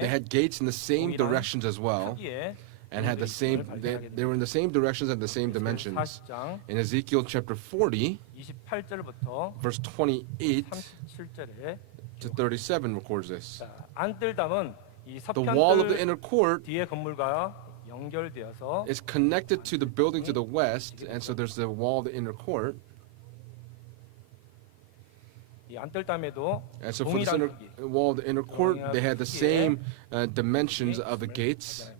had gates in the same 동일한 directions as well, 크기의 and had the same. They were in the same directions and the same dimensions. 40장 In Ezekiel chapter 40, 28절부터 verse 28 37절에 to 37 records this. 안뜰담은 이 The wall of the 서편뜰 inner court 뒤에 건물과 연결되어서 is connected to the building to the west, and so there's the wall of the inner court. 이 안뜰담에도 And so for this inner 동일한 wall of the inner court, they had the same dimensions of the gates.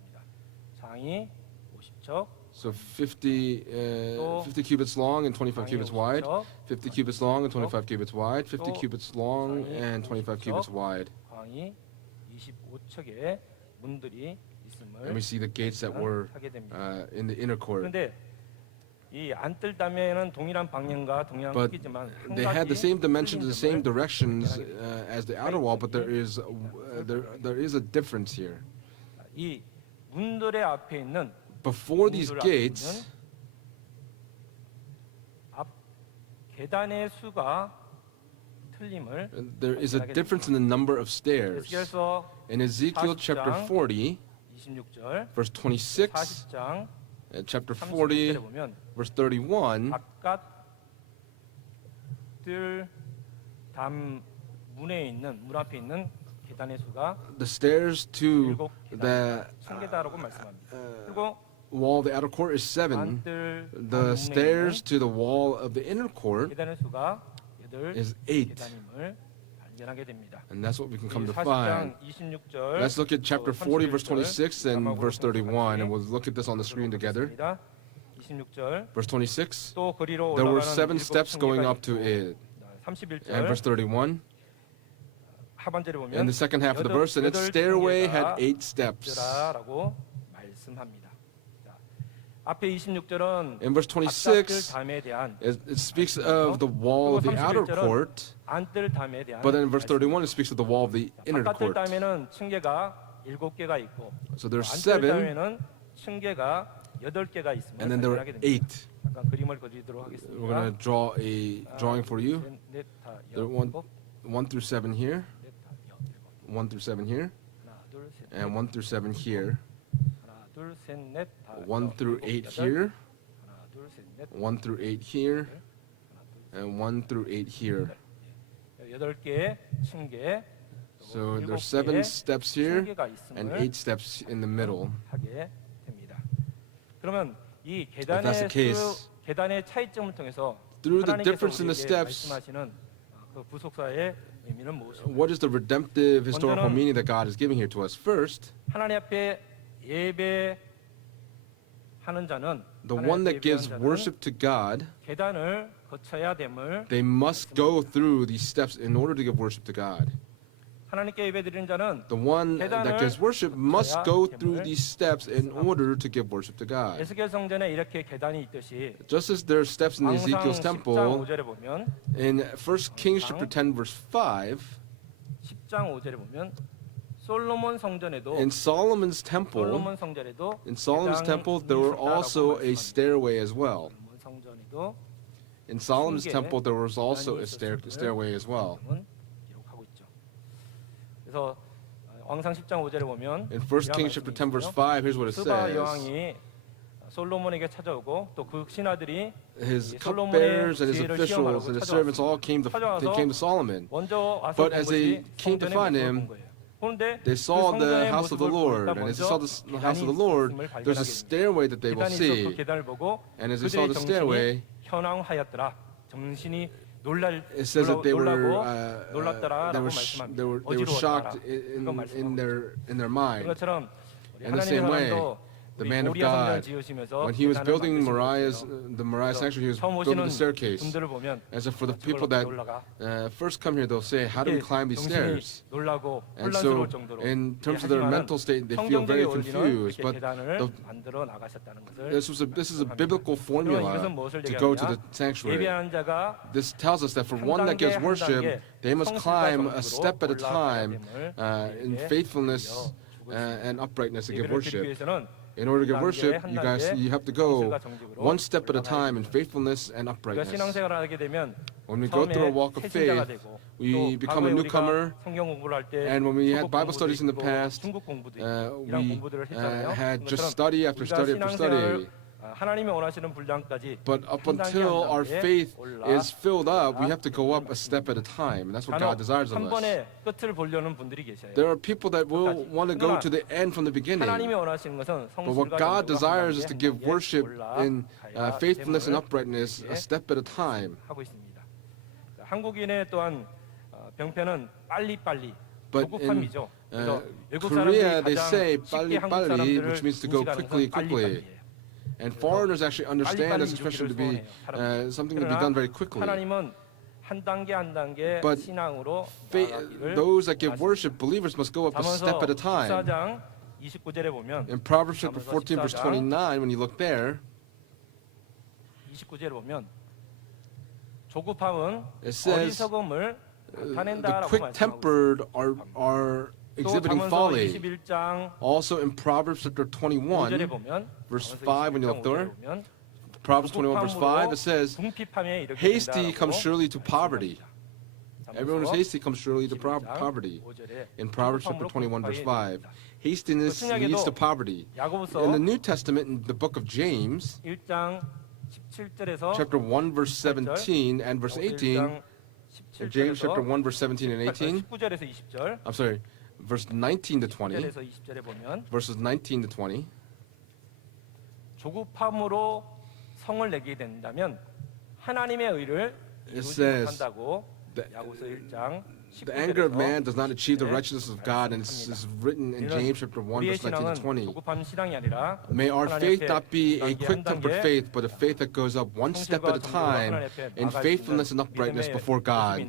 장이 50척, So 50 cubits long and 25 cubits wide, 50 cubits long and 25 cubits wide, 50 cubits long and 25 cubits wide. 광이 25척의 문들이 있음을 And we see the gates that were 하게 됩니다. in the inner court. 그런데 이 안뜰담에는 동일한 방향과 동일한 But 크기지만 한 they had the 가지 same dimensions, 틀린 the same 점을 directions as the outer wall, but there is a difference here. 이 문들의 앞에 있는 Before these 문들 앞에 gates, 있는 앞 계단의 수가 틀림을 there is a difference in the number of stairs. 에스겔서 In Ezekiel chapter 40, 26절, verse 26, 40장 and chapter 30절에 40, 보면 verse 31, 바깥 뜰담 문에 있는 문 앞에 있는 계단의 수가 the stairs to 7 the 계단이다라고 말씀합니다. 그리고 wall of the outer court is 7. 안뜰 The stairs to the wall of the inner court 계단의 수가 8 is 8. 계단임을 발견하게 됩니다. And that's what we can come 이 to find. 40장 26절 Let's look at chapter 40, verse 26 and verse 31, and we'll look at this on the screen together. 26절 Verse 26, 또 거리로 there were 올라가는 7 steps going up to 층계가 it. 있고, 31절 And verse 31, 하반절에 보면 in the second half of the verse, and its stairway had 8 steps. 라고 말씀합니다. 자, 앞에 26절은 In verse 26, 담에 대한 it speaks of the wall of the outer court, 안뜰 담에 대한 but then in verse 31, it speaks of the wall of the inner 바깥뜰 court. 담에는 층계가 7개가 있고 So there's 안뜰 7, 담에는 층계가 8개가 있음을 and then there were 발견하게 됩니다. 8. 잠깐 그림을 그리도록 We're 하겠습니다. going to draw a drawing for you. 넷, 다, There are 일곱, 1 through 7 here, 넷, 다, 일곱. 1 through 7 here, 하나, 둘, 둘, 셋, 넷. and 1 through 7 here, 하나, 둘, 셋, 넷. 다 1 through 8 여덟. here, 하나, 둘, 셋, 넷. 1 through 8 here, and 1 through 8 here. 8개, 층계. So 일곱 there's 7 개의 steps here 층계가 and 있음을 8 steps in the middle. 하게 됩니다. 그러면 이 that's the case, 계단의 차이점을 통해서 through the 하나님께서 difference in the 우리에게 steps, 말씀하시는 그 부속사의 의미는 무엇입니까? what is the redemptive historical 먼저는 meaning that God is giving here to us? First, 하나님 앞에 예배하는 자는 the 하나님 one that 앞에 gives 예배하는 자는 worship to God, 계단을 거쳐야 됨을 they must go through these steps in order to give worship to God. 하나님께 예배드리는 자는 The one that gives worship must go through these steps in order to give worship to God. 에스겔 성전에 이렇게 계단이 있듯이 Just as there are steps in 왕상 Ezekiel's 10장 temple, 5절에 보면 in 1 Kings chapter 10 verse 5, 10장 5절에 보면 솔로몬 성전에도 in Solomon's temple, 솔로몬 성전에도 in Solomon's 계단이 temple there were 있었다라고 also a 말씀합니다. stairway as well. 솔로몬 성전에도 In Solomon's 층계, temple there was also a 계단이 stairway as well. 있었음을 기록하고 있죠. 그래서 왕상 10장 5절에 보면 In 1 이런 Kings chapter 10 verse 말씀이 5, here's what it 스바 says. 여왕이 솔로몬에게 찾아오고 또 그 신하들이 His 이 솔로몬의 cupbearers and his 지혜를 officials 시험하려고 and his servants all came to Solomon. 먼저 와서 But 본 as they 것이 came to 성전의 find 모습을 him, 본 거예요. 그런데 They saw 그 the 성전의 house of the 모습을 Lord, 보니까 and as they 먼저 saw the house of the Lord, 계단이 있음을 there's a 발견하게 됩니다. stairway that they will 계단이 있어 그 see. 계단을 보고 And as they saw 그들의 the 정신이 stairway, 현황하였더라. 정신이 it says that they were 놀랐더라라고 they were 말씀합니다. shocked 어지러웠더라. in their mind. 그것처럼 우리 In the 하나님의 same way, 사람도 the 우리 man of 모리아 성전을 God, 지으시면서 when he was 계단을 building 만드시고 the Moriah sanctuary, he was 처음 building 오시는 the staircase. 분들을 보면 And so for the 저걸로 people that 올라가. first come here, they'll say, "How do we climb these 정신이 stairs?" 놀라고 And so, 혼란스러울 정도로 in terms of their 하지만은 mental state, they feel 성경적인 very 원리는 confused. 이렇게 But 계단을 the- 만들어 나가셨다는 것을 this is a biblical 그러면 formula 이것은 무엇을 to go to the 얘기하느냐? sanctuary. 예배하는 자가 This tells us that for 한 one that 단계 gives 한 worship, 단계 they must 성실과 climb a 정직으로 step at a 올라가야 time 됨을 in 우리에게 faithfulness 알려주고 and uprightness to give 예배를 드리기 worship. 위해서는 In order to give 한 worship, 단계, you guys, 한 you have to go 성실과 정직으로 one step at a 올라가야 time in 됩니다. faithfulness and 우리가 uprightness. 신앙생활을 하게 되면 When we go through a 처음에 walk of 새신자가 faith, 되고 we 또 become a 과거에 newcomer, 우리가 성경 공부를 할 때 and when we had 중국 Bible 공부도 studies in the 있고 past, 중국 공부도 있고 이런 we 공부들을 했잖아요. had just 그것처럼 study after 우리가 study after study. 신앙생활을 하나님이 원하시는 분량까지 But up 한 단계 until 한 our 단계 faith is filled up, we 올라가야 have to go up a step at a time. And that's what God 간혹 desires of 한 us. 번에 끝을 보려는 분들이 계셔요. There are people that will want to go to the end from the beginning. 하나님이 원하시는 것은 But what 성실과 God 정직과 desires 한 is to 단계 give 한 단계 worship in 올라가야 faithfulness and 됨을 uprightness a 이렇게 step at a time. 하고 있습니다. 자, 한국인의 또한 병폐는 빨리빨리 But 조급함이죠. 그래서 외국 Korea, 사람들이 they 가장 say 쉽게 한국 빨리, 사람들을 which means to go 인식하는 quickly, 것은 빨리빨리예요. And foreigners actually understand this expression to be 사람들이. something to be done very quickly. 하나님은 한 단계 한 단계 But 신앙으로 나아가기를 those that give 원하십니다. worship, believers must go up a step at a time. 14장 29절에 보면 In Proverbs chapter 14, verse 29, when you look there, 29절에 보면 조급함은 it says 어리석음을 the 나타낸다라고 말씀하고 있습니다. quick-tempered are 또 exhibiting 잠언서 folly. 21장 Also in Proverbs chapter 5절에 21, 보면 verse 잠언서 5, when you 21장 look there, 5절에 보면 Proverbs 21, verse 5, it says, 궁핍함에 이르게 hasty 된다라고 comes surely to poverty. 말씀합니다. Everyone who's 잠언서 hasty comes surely to 21장 poverty. 5절에 In Proverbs chapter 조급함으로 21, verse 5, 궁핍하게 됩니다. hastiness leads to poverty. 야고보서 In the New Testament, in the book of James, 1장 17절에서 chapter 1, verse 17 and verse 18, James chapter 1, verse 17 and 18, 19절에서 20절, I'm sorry, verse 19 to 20, 19절에서 20절에 보면 verses 19 to 20, 조급함으로 성을 내게 된다면 하나님의 의를 It 이루지 says 못한다고 that 야고보서 1장 the anger of man 19절에서 does not achieve the righteousness of God, and this is written in James chapter 1, 우리의 verse 19 신앙은 to 20. 조급한 신앙이 아니라 May our 하나님 faith 앞에 not be a 단계 한 quick-tempered 단계 faith, but a faith that goes up one step at a time in faithfulness and uprightness before God,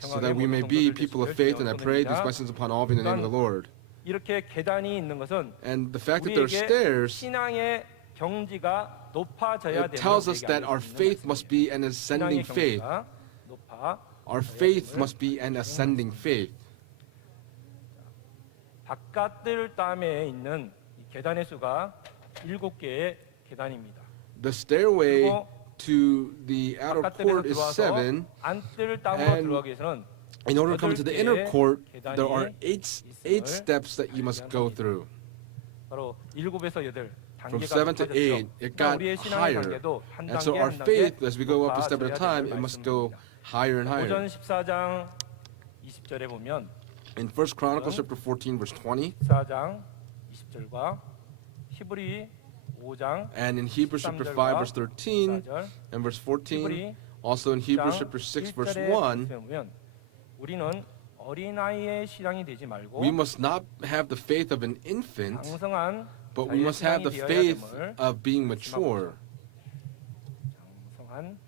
so that we may be people of faith. And I pray these blessings upon all in the name of the Lord. 이렇게 계단이 있는 것은 And the fact that there are 우리에게 stairs, 신앙의 경지가 높아져야 it tells us that our faith must be an ascending 신앙의 faith. 경지가 높아 Our faith must be an ascending faith. 바깥들 땀에 있는 이 계단의 수가 7개의 계단입니다. The stairway 그리고 to the outer 바깥들에서 court is 들어와서 7, 안뜰 땀으로 and 들어가기 위해서는 In order to come into the inner court, there are eight 있음을 steps that you must go through. 바로 7에서 8 From 단계가 7 to 8, 높아졌죠. it 그러니까 got 우리의 신앙의 higher. 단계도 한 And so 단계 our 한 단계 faith, as we go up a step at a 높아져야 time, 된다는 it must go 말씀입니다. higher and higher. 고전 14장 20절에 보면 In 1 Chronicles chapter 14, verse 20, 14장 20절과 히브리 5장 and in Hebrews chapter 5, verse 13, 14절, and verse 14, 히브리 also in Hebrews chapter 6, verse 1, 보면 우리는 어린아이의 신앙이 되지 말고 we must not have the faith of an infant, 장성한 but we must have the faith of being mature. 장성한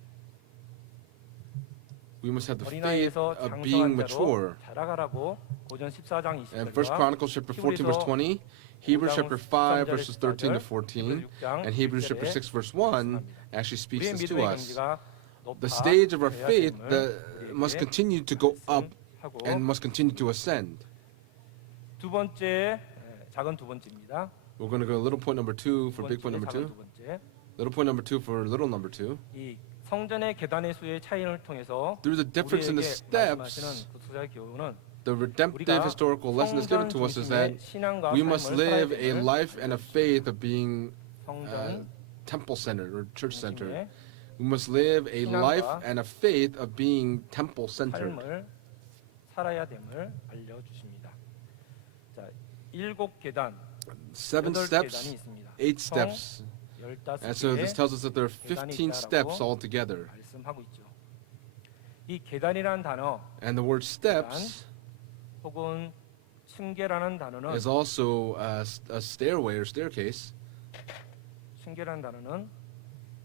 We must have the faith 어린아이에서 of being 장성한 mature. 자로 자라가라고 고전 14장 And 1 20절과 Chronicles chapter 14, verse 20, Hebrews chapter 5, verses 13 to 14, and Hebrews chapter 6, verse 1 actually speaks 우리의 this to 믿음의 us. 경지가 The stage of our 높아져야 faith 됨을 that must 우리에게 continue to go up 말씀하고 and must continue to ascend. 두 번째 작은 두 번째입니다. We're going to go little point number 2 for 두 big point 번째, number 작은 2, 두 번째. little point number 2 for little number 2. 이 성전의 계단의 수의 차이를 통해서 Through the difference in the 우리에게 steps, 말씀하시는 구속사의 교훈은 the redemptive 우리가 historical lesson that's given 성전 to us is that 중심의 신앙과 we must 삶을 live 살아야 a 됨을 life and a faith of being 성전 temple-centered or church-centered. 중심의 We must live a 신앙과 life and a faith of being temple-centered. 삶을 살아야 됨을 알려주십니다. 자, 7계단, 7 8계단이 steps, 있습니다. 8 steps. And so this 15개의 tells us that there are 15 steps altogether. 말씀하고 있죠. 이 계단이라는 단어 And the word steps 혹은 층계라는 단어는 is also a stairway or staircase. 층계라는 단어는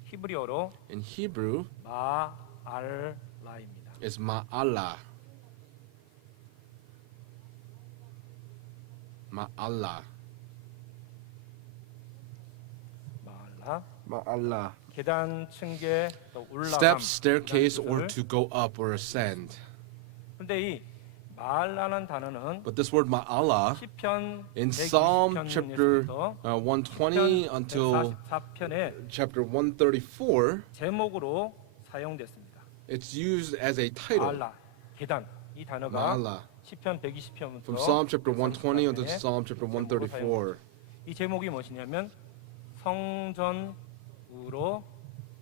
히브리어로 In Hebrew, 마알라입니다. is ma'ala. Ma'ala. 마알라. Ma'ala. 계단, 층계, 또 올라감. Steps, staircase, 이런 or 뜻을. to go up or ascend. 근데 이 마알라는 단어는 But this word ma'ala, 시편 in Psalm 120편에서부터 chapter 120 until 144편에 chapter 134, 제목으로 사용됐습니다. it's used as a title. 마알라, 계단. 이 단어가 Ma'ala. 시편 120편부터 From Psalm chapter 120 until Psalm chapter 134. 이 제목이 무엇이냐면 성전으로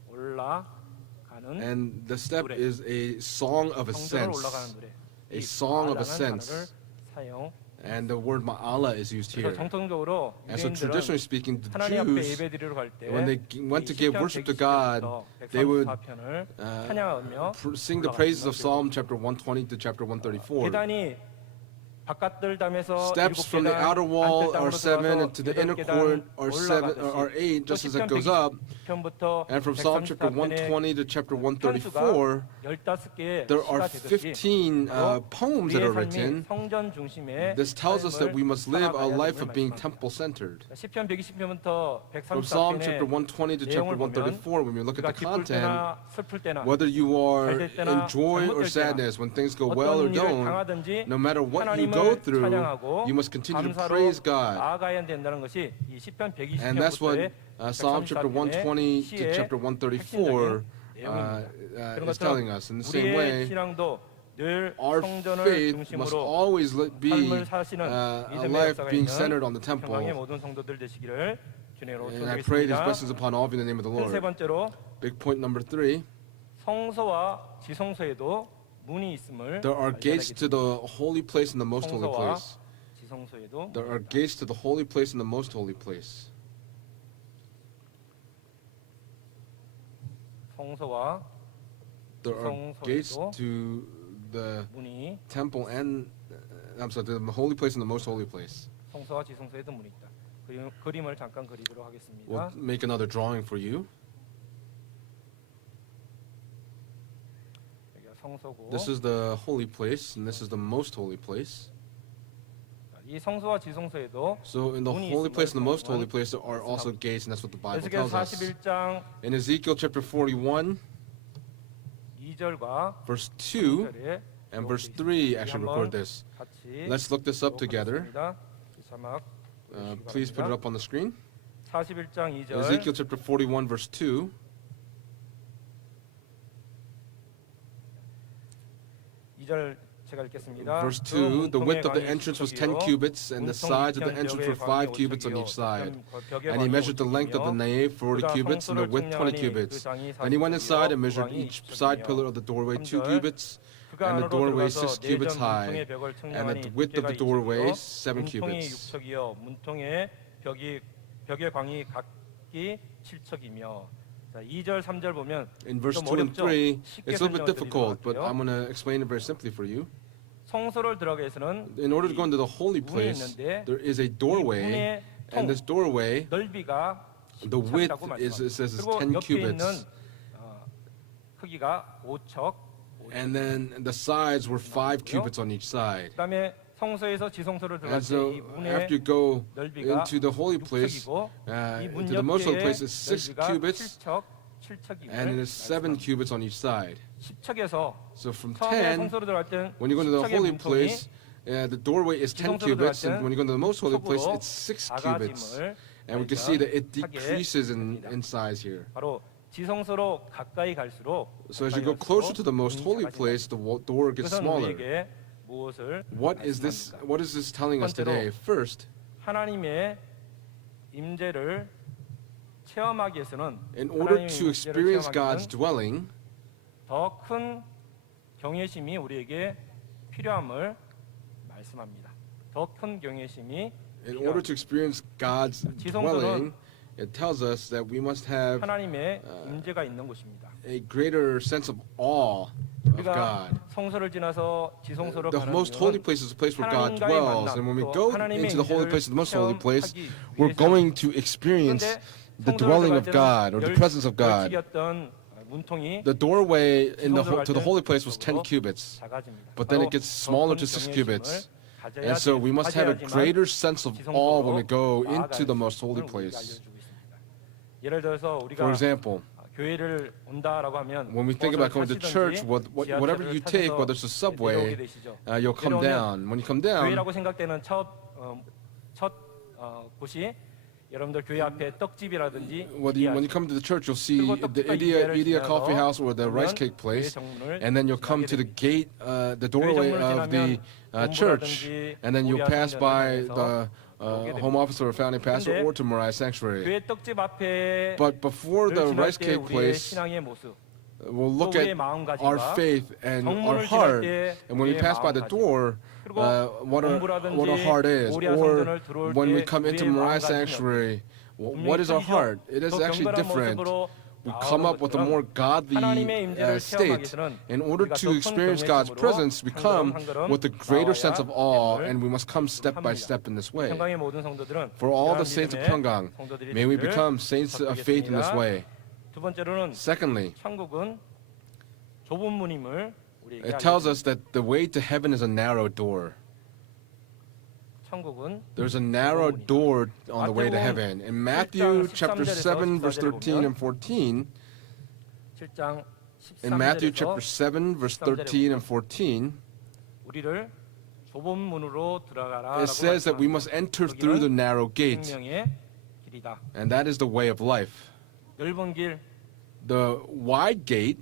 올라가는 And the step 노래. is a song of 성전으로 ascent. 올라가는 노래. A 이 song of 마알라는 ascents. 단어를 사용. And the word ma'ala is used 그래서 here. 정통적으로 And so 유대인들은 traditionally speaking, the 하나님 앞에 Jews, 예배드리러 갈 때 when they went to give worship to God, they would 찬양하며 sing the praises of Psalm chapter 120 to chapter 134. 계단이 바깥들 담에서 Steps from the outer wall are 7 and to the inner court are 7 or 8 just as it goes up. And from Psalm chapter 120 to chapter 134, 15개의 there are 15 poems that are written. 성전 중심의 This tells us that we must live a life of being temple-centered. 시편 120편부터 From Psalm 134편의 chapter 120 to chapter 134, when we look at 우리가 the 기쁠 content, 때나 슬플 때나 whether you are 잘 될 때나 in joy or 잘못될 때나 sadness, when things go well or 어떤 일을 don't, 당하든지 no matter what you go 하나님을 through, 찬양하고 you must continue to 감사로 praise God. 나아가야 된다는 것이 이 시편 And that's what 120편부터의 Psalm chapter 120 to chapter 134 is telling us. In the same 우리의 way, 신앙도 늘 our 성전을 faith must 중심으로 always be 삶을 사시는 a 믿음의 life 역사가 being 있는 centered on the 평강의 temple. 모든 성도들 되시기를 주님으로 And I pray these 축원드리겠습니다. blessings upon all of you in the name of the 세 Lord. 번째로 Big point number 3. 성소와 지성소에도 문이 있음을 There are gates to 알려드리겠습니다. the holy place and the most holy 성소와 place. 지성소에도 There are gates to the holy place and the most holy place. 성소와 There are gates to the 문이 temple and I'm sorry, the holy place and the most holy place. 성소와 지성소에도 문이 있다. 그림을 잠깐 그리도록 하겠습니다. We'll make another drawing for you. 여기가 성소고 This is the holy place and this is the most holy place. 이 성소와 지성소에도 So in the 문이 holy place and the most 있음을 holy place there are also gates, and that's what the Bible 에스겔 tells us. 41장 In Ezekiel chapter 41, 2절과 verse 2 3절에 and verse 3 actually record this. 같이 Let's look this up together. 하겠습니다. 이 자막 Please put it up on the screen. 41장 2절 Ezekiel chapter 41, verse 2. 2절 제가 읽겠습니다. Verse 2, the width of the entrance was 10 cubits, and the sides of the entrance were 5 cubits on each side. And he measured the length of the nave 40 cubits, and the width 20 cubits. And he went inside and measured each side pillar of the doorway 2 cubits, and the doorway 6 cubits high, and the width of the doorway 7 문통이 cubits. 6척이요 문통의 벽의 광이 각기 7척이며. 자, 2절 3절 보면 In verse 좀 2 and 어렵죠? 3, 쉽게 it's a little bit 설명을 difficult, 드릴 but 것 I'm 같아요. going to explain it very simply for you. 성소를 들어가기 위해서는 In order to go into the holy 문이 place, 있는데 there is a 이 doorway, 문의 and this doorway, 넓이가 the width 10척이라고 is, it says, is 그리고 10 옆에 있는 cubits, 크기가 5척. and then the sides were 5 cubits on each side. 그다음에 성소에서 지성소를 And 들어갈 so 때이 문의 after you go 넓이가 into the holy place, 6척이고 이문 into the most holy 옆에 place is 6 넓이가 cubits, 7척임을 and it is 7 cubits on each side. 10척에서 So from 처음에 10, 성소로 들어갈 때는 when you go into the 10척의 holy 문통이 place, the doorway is 10 지성소로 들어갈 cubits, and 때는 when you go into the most holy place, 촉으로 it's 6 cubits. 작아짐을 And we can see that it 발견하게 decreases in 됩니다. size here. 바로 지성소로 가까이 갈수록 So as you go closer to the most holy place, the door gets 그것은 smaller. 우리에게 무엇을 What is this? 말씀합니까? What is this telling us 번째로, today? First, 하나님의 임재를 체험하기 위해서는 in order 하나님의 to 임재를 experience God's 체험하기는 dwelling, 더 큰 경외심이 우리에게 필요함을 말씀합니다. 더 큰 경외심이 in order to experience God's dwelling, it tells us that we must have 하나님의 임재가 있는 곳입니다. a greater sense of awe of 우리가 God. 성소를 지나서 지성소로 The 가는 most holy 이유는 place is a place where God 하나님과의 dwells, 만남, and when we 또 go 하나님의 into the holy 임재를 place, the most holy place, 체험하기 we're 위해서 going to experience the dwelling of God or the presence of God. 였던 문통이 The doorway to the holy place was 10 cubits, 작아집니다. but then it 바로 gets 더 smaller 큰 to 6 경외심을 cubits. 가져야 And so we must have a 가져야지만 greater sense of awe when we go 지성소로 into the most 나아갈 holy 수 있음을 우리에게 place. 알려주고 있습니다. 예를 들어서 우리가 For example, 교회를 온다라고 하면 when we think about going to church, whatever you take, whether it's a subway, you'll come down. When you come down, 교회라고 생각되는 첫 곳이 여러분들 교회 앞에 떡집이라든지 when you come to the church, you'll see 그리고 the 떡집과 Idia 이해를 Coffee 지나서 House or the rice cake 교회 place, 정문을 and then you'll come to the gate, the doorway of the church, and then you'll pass by the home office or founding pastor or to Moriah Sanctuary. 교회 떡집 앞에 But before the 지날 rice 때 cake 우리의 place, 신앙의 모습 we'll 또 look 우리의 at 마음가짐과 our faith and our 정문을 지날 heart, 때 and when we 우리의 pass by the 마음가짐 door, 그리고 what our heart is, 모리아 or 성전을 들어올 when we 때 come into 우리의 Moriah 마음가짐이 Sanctuary, what 분명히 is our 틀리죠. heart? It is 더 actually 경건한 different. 모습으로 We 나오는 come up with a 것처럼 more godly 하나님의 임재를 state. 체험하기 위해서는 In order 우리가 to 더 큰 experience God's 경외심으로 presence, we come 한 걸음 with a greater sense of awe, 나아가야 and we must come step by 합니다. step in this way. 평강의 모든 성도들은 For all 이러한 the saints of 믿음의 Pyongyang, 성도들이 may we 되기를 become saints of faith in this way. 두 번째로는 Secondly, 천국은 좁은 문임을 우리에게 it tells 알려줍니다. us that the way to heaven is a narrow door. 천국은 There's a narrow door on the way to heaven. In Matthew chapter 7, verse 13 and 14, 7장 in Matthew 13절에서 chapter 7, verse 13 and 14, 우리를 좁은 문으로 들어가라. it says that we must enter through the narrow gate, 생명의 길이다. and that is the way of life. 넓은 길 The wide gate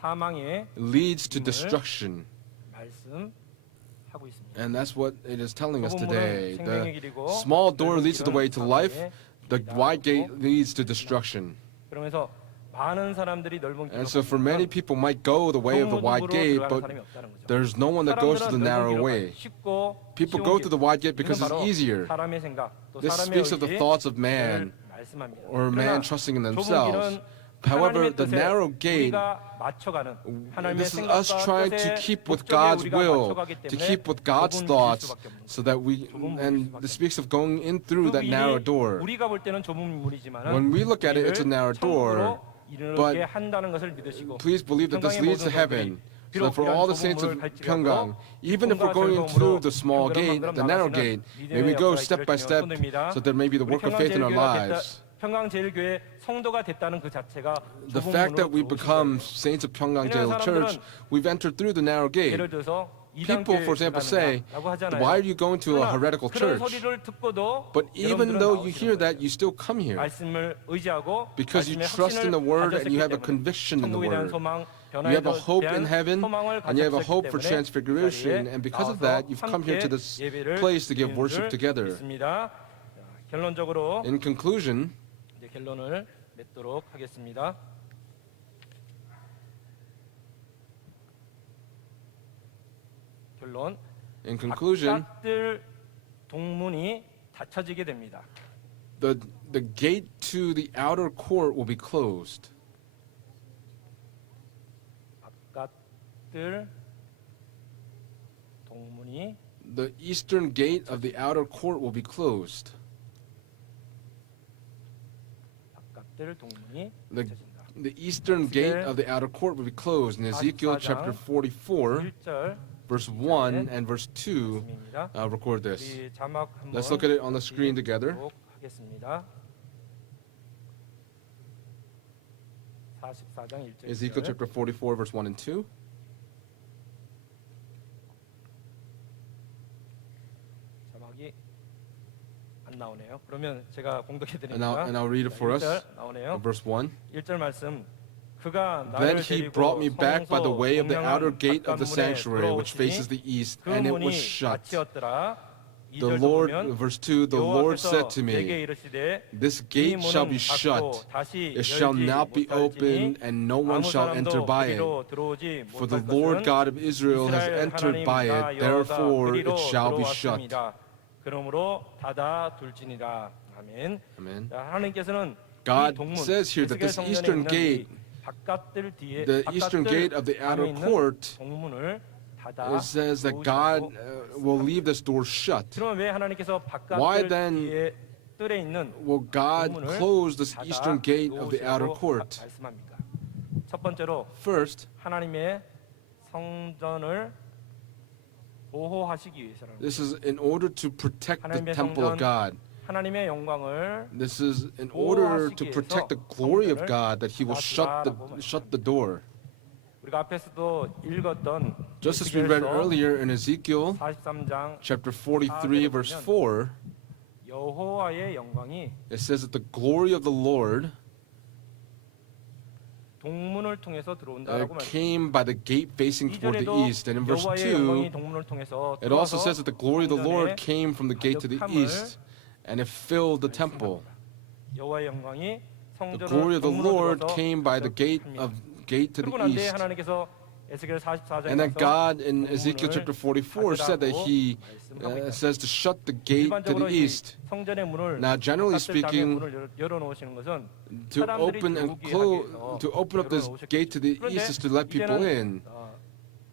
사망의 leads to destruction, 말씀하고 있습니다. and that's what it is telling us 좁은 today. 문은 The 생명의 길이고 small door 넓은 leads to the 길은 way to life, 사망의 the 길이다. wide gate leads to destruction. 그러면서 많은 사람들이 넓은 길로 And so for 가지만 many people might go the way of the wide gate, but there's no one that goes to the narrow way. People go through the wide gate because it's easier. 사람의 생각, 또 This 사람의 speaks of the 의지, thoughts of man 말씀합니다. or man 그러나 trusting in 좁은 themselves. 길은 However, 하나님의 the 뜻에 narrow gate, 우리가 맞춰가는 하나님의 this is us 생각과 trying 뜻에 to keep with 목적에 God's 우리가 will, 맞춰가기 to 때문에 keep with God's 좁은 길일 thoughts, 수밖에 없는 so that we, and this speaks of going in through that narrow door. 우리가 볼 때는 좁은 문이지만 When we look at it, it's a narrow door, but 한다는 것을 믿으시고 please believe that this leads to heaven. So that for all the saints of Pyongyang, even if we're going through the small gate, the narrow gate, may we go step by step, so there may be the work of faith in our lives. 평강제일교회 성도가 됐다는 그 자체가 The 좁은 fact that we 문으로 become 들어오신 거예요. saints of Pyongyang Jail Church, we've entered through the narrow gate. 예를 들어서 People, for example, say, why are you going to a heretical 그런 church? 소리를 듣고도 But even 여러분들은 though you 나오시는 hear 거예요. that, you still come here 말씀을 의지하고 because you 말씀에 trust in the 확신을 word and you have a 가졌기 때문에 conviction in the 천국에 대한 word. 소망, You have a 변화에 hope in 대한 heaven 소망을 and you have a 가졌기 hope for 때문에 transfiguration, 이 and because of 자리에 that, you've come here to 함께 this 예배를 place to give 드리는 worship 줄 together. 믿습니다. 자, 결론적으로 In conclusion, 이제 결론을 맺도록 하겠습니다. 결론. in conclusion, 바깥들 동문이 닫혀지게 됩니다. the gate to the outer court will be closed. 바깥들 동문이 The eastern gate of the outer court will be closed. 바깥들 동문이 The, 닫혀진다. the eastern gate of the outer court will be closed. In Ezekiel chapter 44, 1절 verse 1 and verse 2, 말씀입니다. record this. 우리 자막 한번 Let's look at it on the screen together. 읽도록 하겠습니다. 44장 1절. Ezekiel chapter 44, verse 1 and 2. 자막이 안 나오네요. 그러면 제가 공독해 And I'll 드리니까 read it for us. 1절 나오네요. Verse 1. 1절 말씀. 그가 Then 나를 he 데리고 brought me back by the 성소 way of the outer 동명한 gate of the 바깥문에 sanctuary, which 들어오시니 faces the east, 그 and it 문이 was shut. 닫히었더라. The 2절 Lord, 보면 verse 2, the Lord said to 내게 me, 이르시되 this 이 gate shall 문은 be shut, 닫고 다시 it shall 열지 not be opened, 못할지니 and no one 아무 shall enter 사람도 by it. 그리로 들어오지 For the 못할 Lord 것은 God of Israel has 이스라엘 entered 하나님 by 나 it, 여호와가 therefore 그리로 it shall be shut. 들어왔습니다. 그러므로 닫아 둘지니라. 아멘. Amen. 자, 하나님께서는 God 이 동문, says here that 에스겔 this 성전에 eastern 있는 gate, 이 바깥들 뒤에 the eastern gate of the outer 안에 있는 court, 동문을 닫아 it says that God 놓으시라고 will leave this door shut. 그러면 왜 하나님께서 Why 바깥들 then 뒤에 뜰에 있는 Will God 동문을 close this 닫아 eastern gate of the outer 놓으시라고 court? 말씀합니까? 첫 번째로 First, 하나님의 성전을 보호하시기 위해서라는 this is in order to protect the 하나님의 temple of 성전, God. 하나님의 영광을 This is in order to protect the glory of God that He will shut the door. 우리가 앞에서도 읽었던 Just as we read 에스겔서 earlier in Ezekiel 43장 chapter 43, verse 4, 여호와의 영광이 it says that the glory of the Lord 동문을 통해서 들어온다라고 말합니다. came by the gate facing toward the 2절에도 east. And in verse 여호와의 영광이 2, 동문을 통해서 it also 들어와서 says that the glory of the Lord 성전에 came from the gate to the east, and it filled the temple. 여호와의 영광이 The 성전을 glory of the 동문으로 Lord 들어와서 came by the gate to 그리고 the 난 뒤에 east. 하나님께서 에스겔 44장에 And then God in Ezekiel chapter 44 said that He says to shut the gate to the east. 성전의 문을 Now, generally speaking, 문을 열어놓으시는 것은 To 사람들이 open and 들어오게 close, 하기 위해서 to open up this 열어놓으셨겠죠. gate to the 그런데 east is to let people in.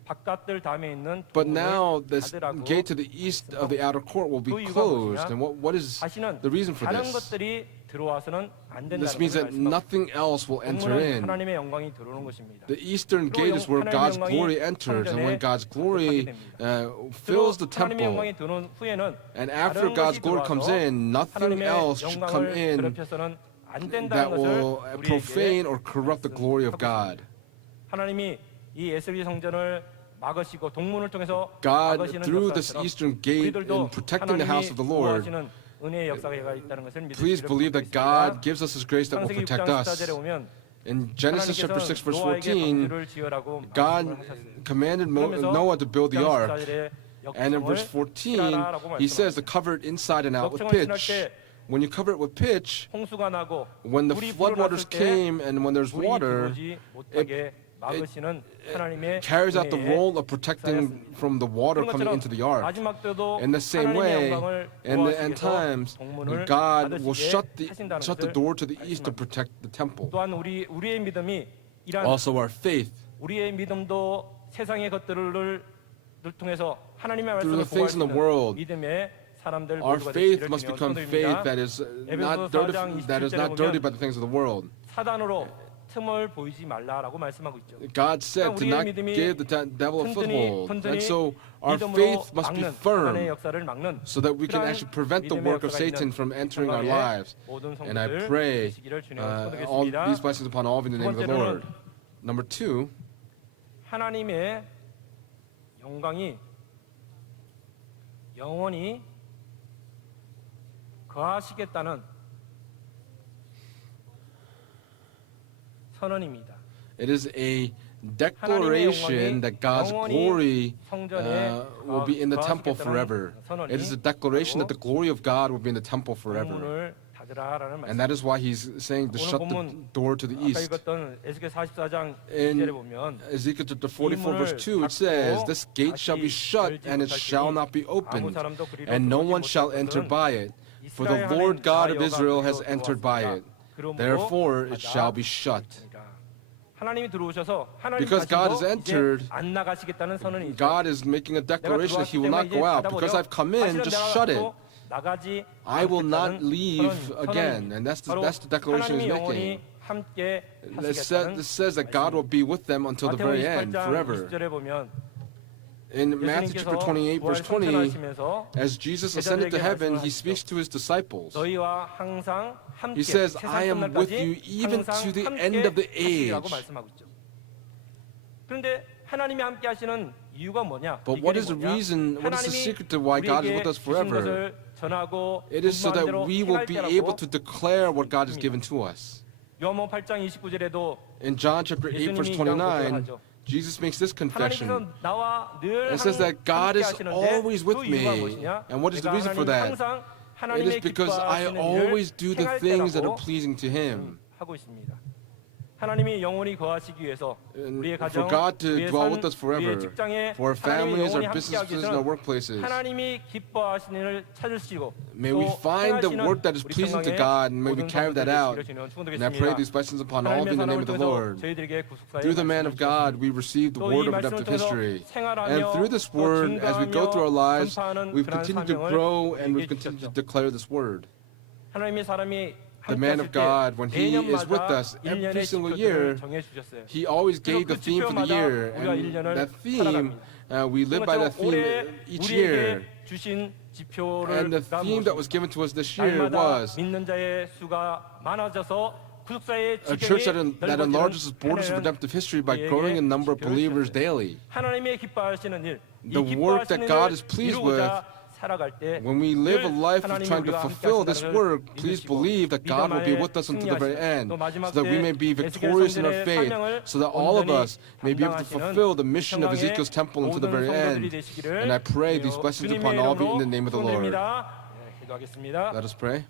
바깥들 담에 있는 But 동문을 now this 닫으라고 gate to the east of the outer court will be 그 이유가 closed. 무엇이냐? And what is 다시는 the reason for 다른 this? 것들이 들어와서는 안 This 된다는 means 것을 that 말씀합니다. nothing else will enter 동문은 in. 하나님의 영광이 들어오는 것입니다. The eastern gate is where God's glory enters, and when God's glory fills the 하나님의 temple, 영광이 들어온 후에는 and after 다른 God's 것이 glory comes 들어와서 in, nothing 하나님의 else should come 영광을 in 더럽혀서는 안 된다는 that 것을 will 우리에게 profane or corrupt the glory of God. 하나님이 이 에스겔 성전을 막으시고 동문을 통해서 God, 막으시는 through this 역사처럼 eastern gate 우리들도 in protecting the house of the Lord, 하나님이 은혜의 역사가 있다는 것을 please 믿으시기를 believe that 부탁드리겠습니다. God gives us His grace that will 창세기 protect 6장 us. 14절에 보면 In Genesis chapter 6, verse 노아에게 14, 방주를 지으라고 God 말씀을 하셨습니다. commanded 그러면서 Noah to build the 6장 ark. 14절에 And in verse 역청을 14, 칠하라라고 He says to 말씀합니다. cover it inside and out with 역청을 칠할 pitch. 때 When you cover it with pitch, 홍수가 나고 when the 물이 floodwaters 불어났을 때 came and when there's 물이 water, 들어오지 못하게 막으시는 하나님의 carries out the 은혜의 role of protecting from the water 그런 coming 것처럼 into the ark. 마지막 때도 In the same 하나님의 way, 영광을 in the 보호하시기 end 위해서 times, 동문을 God will 닫으시게 shut the 하신다는 door 것을 to the east to 말씀합니다. protect the temple. 또한 우리의 믿음이 이란 Also, our faith, 우리의 믿음도 세상의 것들을 통해서 하나님의 through 말씀을 the things in the world, 믿음의 사람들 our 모두가 faith 되시기를 must 주님 become faith 축원드립니다. that is 에베소서 4장 not dirty by the things of the world. 사단으로 틈을 보이지 말라라고 말씀하고 있죠. God said to not give the devil a foothold. And so our faith must be 사단의 firm 역사를 막는 so that we can 그러한 actually prevent the 믿음의 work of 역사가 Satan 있는 from entering our 세상에 lives. 모든 And I 성도들 pray 되시기를 주님 all 축원드리겠습니다. these blessings upon all of you in the name of the Lord. Number two, 하나님의 영광이 영원히 거하시겠다는 선언입니다. It is a declaration that God's glory will be in the temple forever. It is a declaration that the glory of God will be in the temple forever. 문을 닫으라라는 And 말씀. that is why he's saying to shut the door to the 아까 east. 읽었던 에스겔 44장 In 2절에 보면 Ezekiel chapter 44 verse 2 it says, This gate shall be shut and it shall not be opened, and no one shall enter by it, for the Lord God of Israel has entered by it. Therefore it shall be shut. 하나님이 들어오셔서 하나님 Because God has 자신도 entered, 이제 안 나가시겠다는 선언이죠. God is making a declaration that he will not go out. Because I've come in, just shut it. 나가지 I will not 않겠다는 leave 선언, again. 선언입니다. And that's 바로 the declaration 하나님이 he's 영원히 making. 함께 It 하시겠다는 says that God will be with them until the 마태복음 very end, 28장 forever. 20절에 보면 In Matthew chapter 28 verse 20, as Jesus ascended to heaven, he speaks to his disciples. 너희와 항상 함께 He says, 세상 I am with 끝날까지 you even 항상 to the 함께 end of the 하시리라고 age. 말씀하고 있죠. 그런데 하나님이 함께 하시는 이유가 뭐냐? But what 비결이 is the 뭐냐? reason, what is the 하나님이 secret to why God is 우리에게 with us 주신 forever? 것을 전하고 It is so that 분부한 대로 we will 행할 be 때라고 able to declare what God has given to us. 요한복음 8장 29절에도 In John chapter 8 verse 29, Jesus makes this 하나님께서 confession. 나와 늘 It says that God 함께 is 하시는데 always with 그 이유가 me. 무엇이냐? And what is the 내가 reason for 하나님이 that? 항상 It 하나님의 is because I 기뻐하시는 always 일을 do the 행할 things that 때라고 are pleasing to Him. 하고 있습니다. 하나님이 영원히 거하시기 위해서 우리의 And 가정, for God to 우리의 dwell 삶, with us 우리의 forever, 직장에 for our 하나님이 families, our 영원히 businesses, 함께하기 and our 위해서는 workplaces. 하나님이 기뻐하시는 일을 찾으시고 May we 또 find the 행하시는 work that is 우리 pleasing to 평강의 God, and may we 모든 carry that 성도들의 out. 지혜를 주는 And I pray these blessings upon all of you in the name of the Lord. 저희들에게 구속사의 Through the man 말씀을 of God, we receive the word of redemptive history. And through this word, as we go through our lives, we've continued to grow and we've continued to declare this word. 하나님의 사람이 The man of God, when he is with us every single year, he always gave the theme for the year. And that theme, we live by that theme each year. And the theme that was given to us this year was 믿는 자의 수가 많아져서 구속사의 a church 지경이 that enlarges its borders of 하나님은 redemptive history by growing in number of believers daily. 하나님의 기뻐하시는 일, 이 The work that 기뻐하시는 God 일을 is pleased with, 이루고자 살아갈 때 when we live a 늘 life of 하나님이 trying to 우리와 fulfill 함께 this 하시다는 work, 것을 please 믿으시고 believe that God will be with us until the very end, so that we may be victorious in our faith, so that all of us may be able to fulfill the mission of Ezekiel's temple until the very end. And I pray these blessings upon all of you in the name of the Lord. 기도하겠습니다. Let us pray.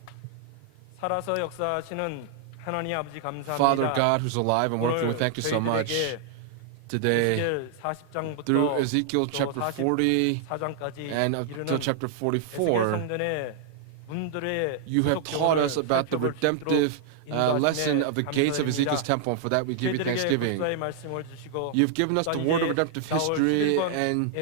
살아서 역사하시는 하나님 아버지 감사합니다. Father God, who's alive and working, we thank you so much. Today, 에스겔 40장부터 through Ezekiel chapter 40 and up to chapter 44, you have taught us about the redemptive lesson of the gates of Ezekiel's temple, and for that we give you thanksgiving. You've given us the word of redemptive history, and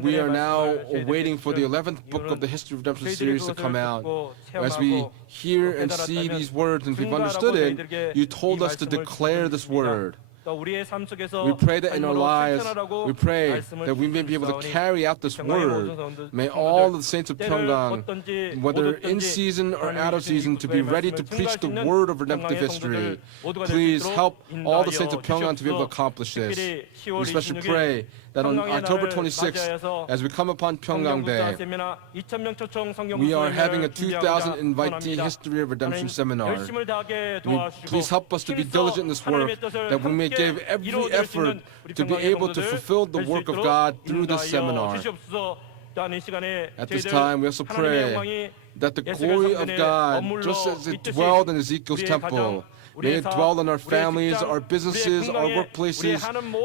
we are now waiting for the 11th book of the History of Redemption series to come out. As we hear and see these words and we've understood it, you told us to declare this word. We pray that in our lives, we pray that we may be able to carry out this word. May all of the saints of Pyeonggang, whether in season or out of season, to be ready to preach the word of redemptive history. Please help all the saints of Pyeonggang to be able to accomplish this. We especially pray that on October 26th, as we come upon Pyeonggang Day, we are having a 2,000 invitee History of Redemption seminar. Please help us to be diligent in this work, that we may give every effort to be able to fulfill the work of God through this seminar. At this time, we also pray that the glory of God, just as it dwelled in Ezekiel's temple, may it dwell in our families, our businesses, our workplaces,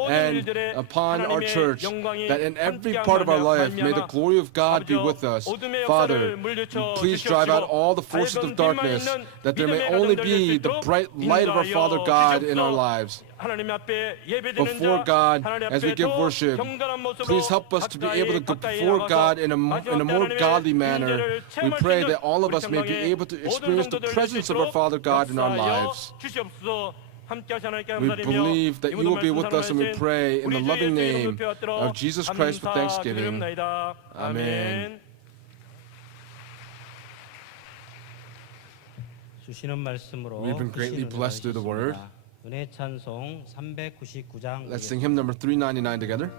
and upon our church, that in every part of our life, may the glory of God be with us. Father, please drive out all the forces of darkness, that there may only be the bright light of our Father God in our lives. Before God, as we give worship, please help us to be able to go before God in a more godly manner. We pray that all of us may be able to experience the presence of our Father God in our lives. We believe that you will be with us, and we pray in the loving name of Jesus Christ with thanksgiving. Amen. 주시는 말씀으로 We've been greatly blessed through the word. 은혜 찬송 399장 Let's sing hymn number 399 together.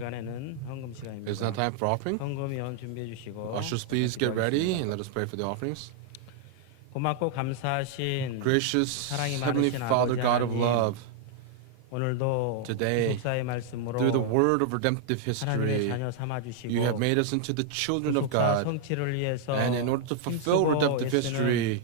시간에는 헌금 It's 시간입니다. now time for offering. 헌금위원 준비해 주시고 Ushers, please get ready and let us pray for the offerings. 고맙고 감사하신 Gracious 사랑이 Heavenly 많으신 Father, 아버지 God of 하나님, love, 오늘도 Today, 구속사의 말씀으로 through the word of redemptive 하나님의 history, 자녀 삼아 주시고 you have made us into the children of 구속사 God. 성취를 위해서 And in order to fulfill 힘쓰고 redemptive 애쓰는 history,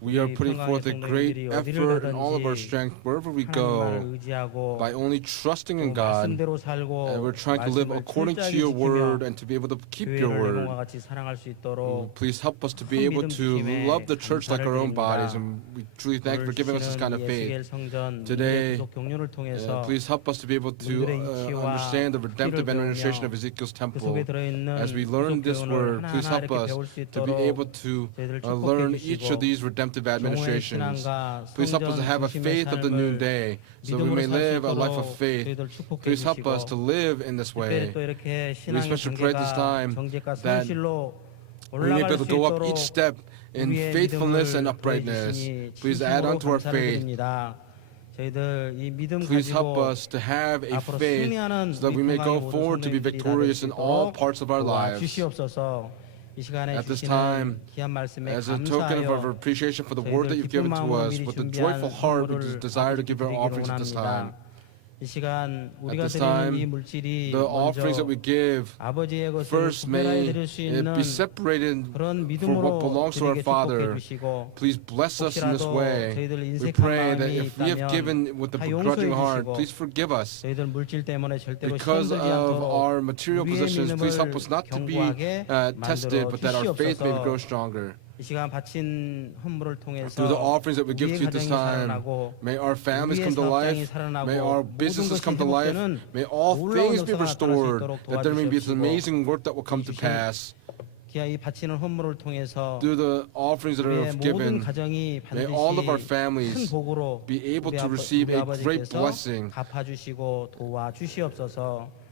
we are putting forth a great effort and all of our strength wherever we 하나님만을 go 의지하고 by only trusting in 또 God. 말씀대로 살고 And we're trying to live 말씀을 according to 철저하게 your word 지키며 and to be able to keep your 교회를 내공과 word. 같이 사랑할 수 있도록 Please help us to be 큰 able 믿음 to 주심에 love the church like our own 감사를 bodies, 드립니다. and we truly thank you for 오늘 giving us this kind of 주시는 faith. 예수겔 성전 Today, 구속 경륜을 통해서 Please help us to be able to 우리들의 이치와 understand the redemptive 피를 administration 배우며 of Ezekiel's 그 temple. 속에 들어있는 As we learn 구속 this 교훈을 word, please 하나하나 help 이렇게 us 배울 수 to be able 있도록 to 저희들을 learn 축복해 each of 주시고 these redemptive 종의 administrations. 신앙과 Please help us to 성전 have a 중심의 faith of the new 삶을 day, so we 믿음으로 may 살 수 live a life of 있도록 faith. 저희들 축복해 Please help us to 주시고 live in this 특별히 way. 또 이렇게 We 신앙의 especially pray this 경계가 time 정직과 that 성실로 we may be 올라갈 able 수 to go up 있도록 each step in 우리의 faithfulness and 믿음을 uprightness. 더해주시니 Please add 진심으로 unto our 감사를 faith. 드립니다. 저희들 이 믿음 Please help 가지고 us to have a 앞으로 faith 승리하는 so that we may 우리 go 통하는 모든 forward to be 성도님들이 다 victorious in all 되시도록 parts of our lives. 도와주시옵소서. 이 시간에 At this 주시는 time, 귀한 말씀에 As a token of our 감사하여 appreciation for the word that you've given to us, with a joyful heart, we desire to give our offerings at this time. 이 시간 At 우리가 this 드리는 이 time, 물질이 the offerings 먼저 that we give 아버지의 것을 first 구별하여 may 드릴 수 it 있는 be separated 그런 for what 믿음으로 belongs to our 드리게 축복해 Father. 주시고 Please bless us in this 혹시라도 way. 저희들 We 인색한 pray that 마음이 if we have 있다면 given with a 다 begrudging 용서해 heart, 주시고 please forgive us. 저희들 물질 때문에 절대로 Because 시험들지 of 않도록 our material 우리의 possessions, please help 믿음을 us not to be 견고하게 tested, 만들어 but that our faith may grow 주시옵소서. stronger. 이 시간 바친 헌물을 통해서 Through the offerings that we give 우리의 to you this 가정이 time, 살아나고 may our families 우리의 come to 사업장이 life, 살아나고 may our 모든 businesses 것이 come to life, 회복되는 may all 놀라운 things be 역사가 나타날 수 restored, 있도록 that there may be this 도와주시옵시고 amazing work that will come to 주신 pass. 기아 이 바치는 헌물을 통해서 Through the offerings that are 우리의 모든 given, 가정이 may all of our 반드시 큰 families 복으로 be able 우리 to receive 우리 a great 아버지께서 blessing. 갚아주시고 도와주시옵소서.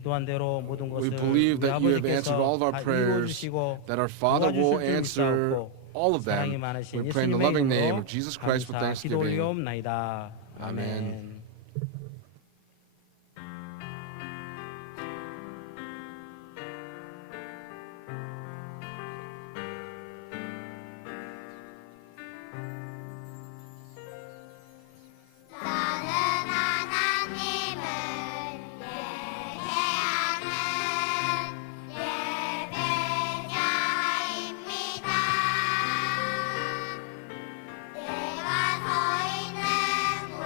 기도한 대로 모든 We 것을 believe 우리 that you have answered all of 아버지께서 our 다 prayers, 이루어주시고 that our Father will 도와주실 줄 answer 믿사옵고 all of 사랑이 them. 많으신 We pray in the 예수님의 loving name 이름으로 of Jesus Christ with 감사 기도 thanksgiving. 올리옵나이다. Amen. 아멘. 나는 하나님을 예배하는 예배자입니다. 내가 서 있는 곳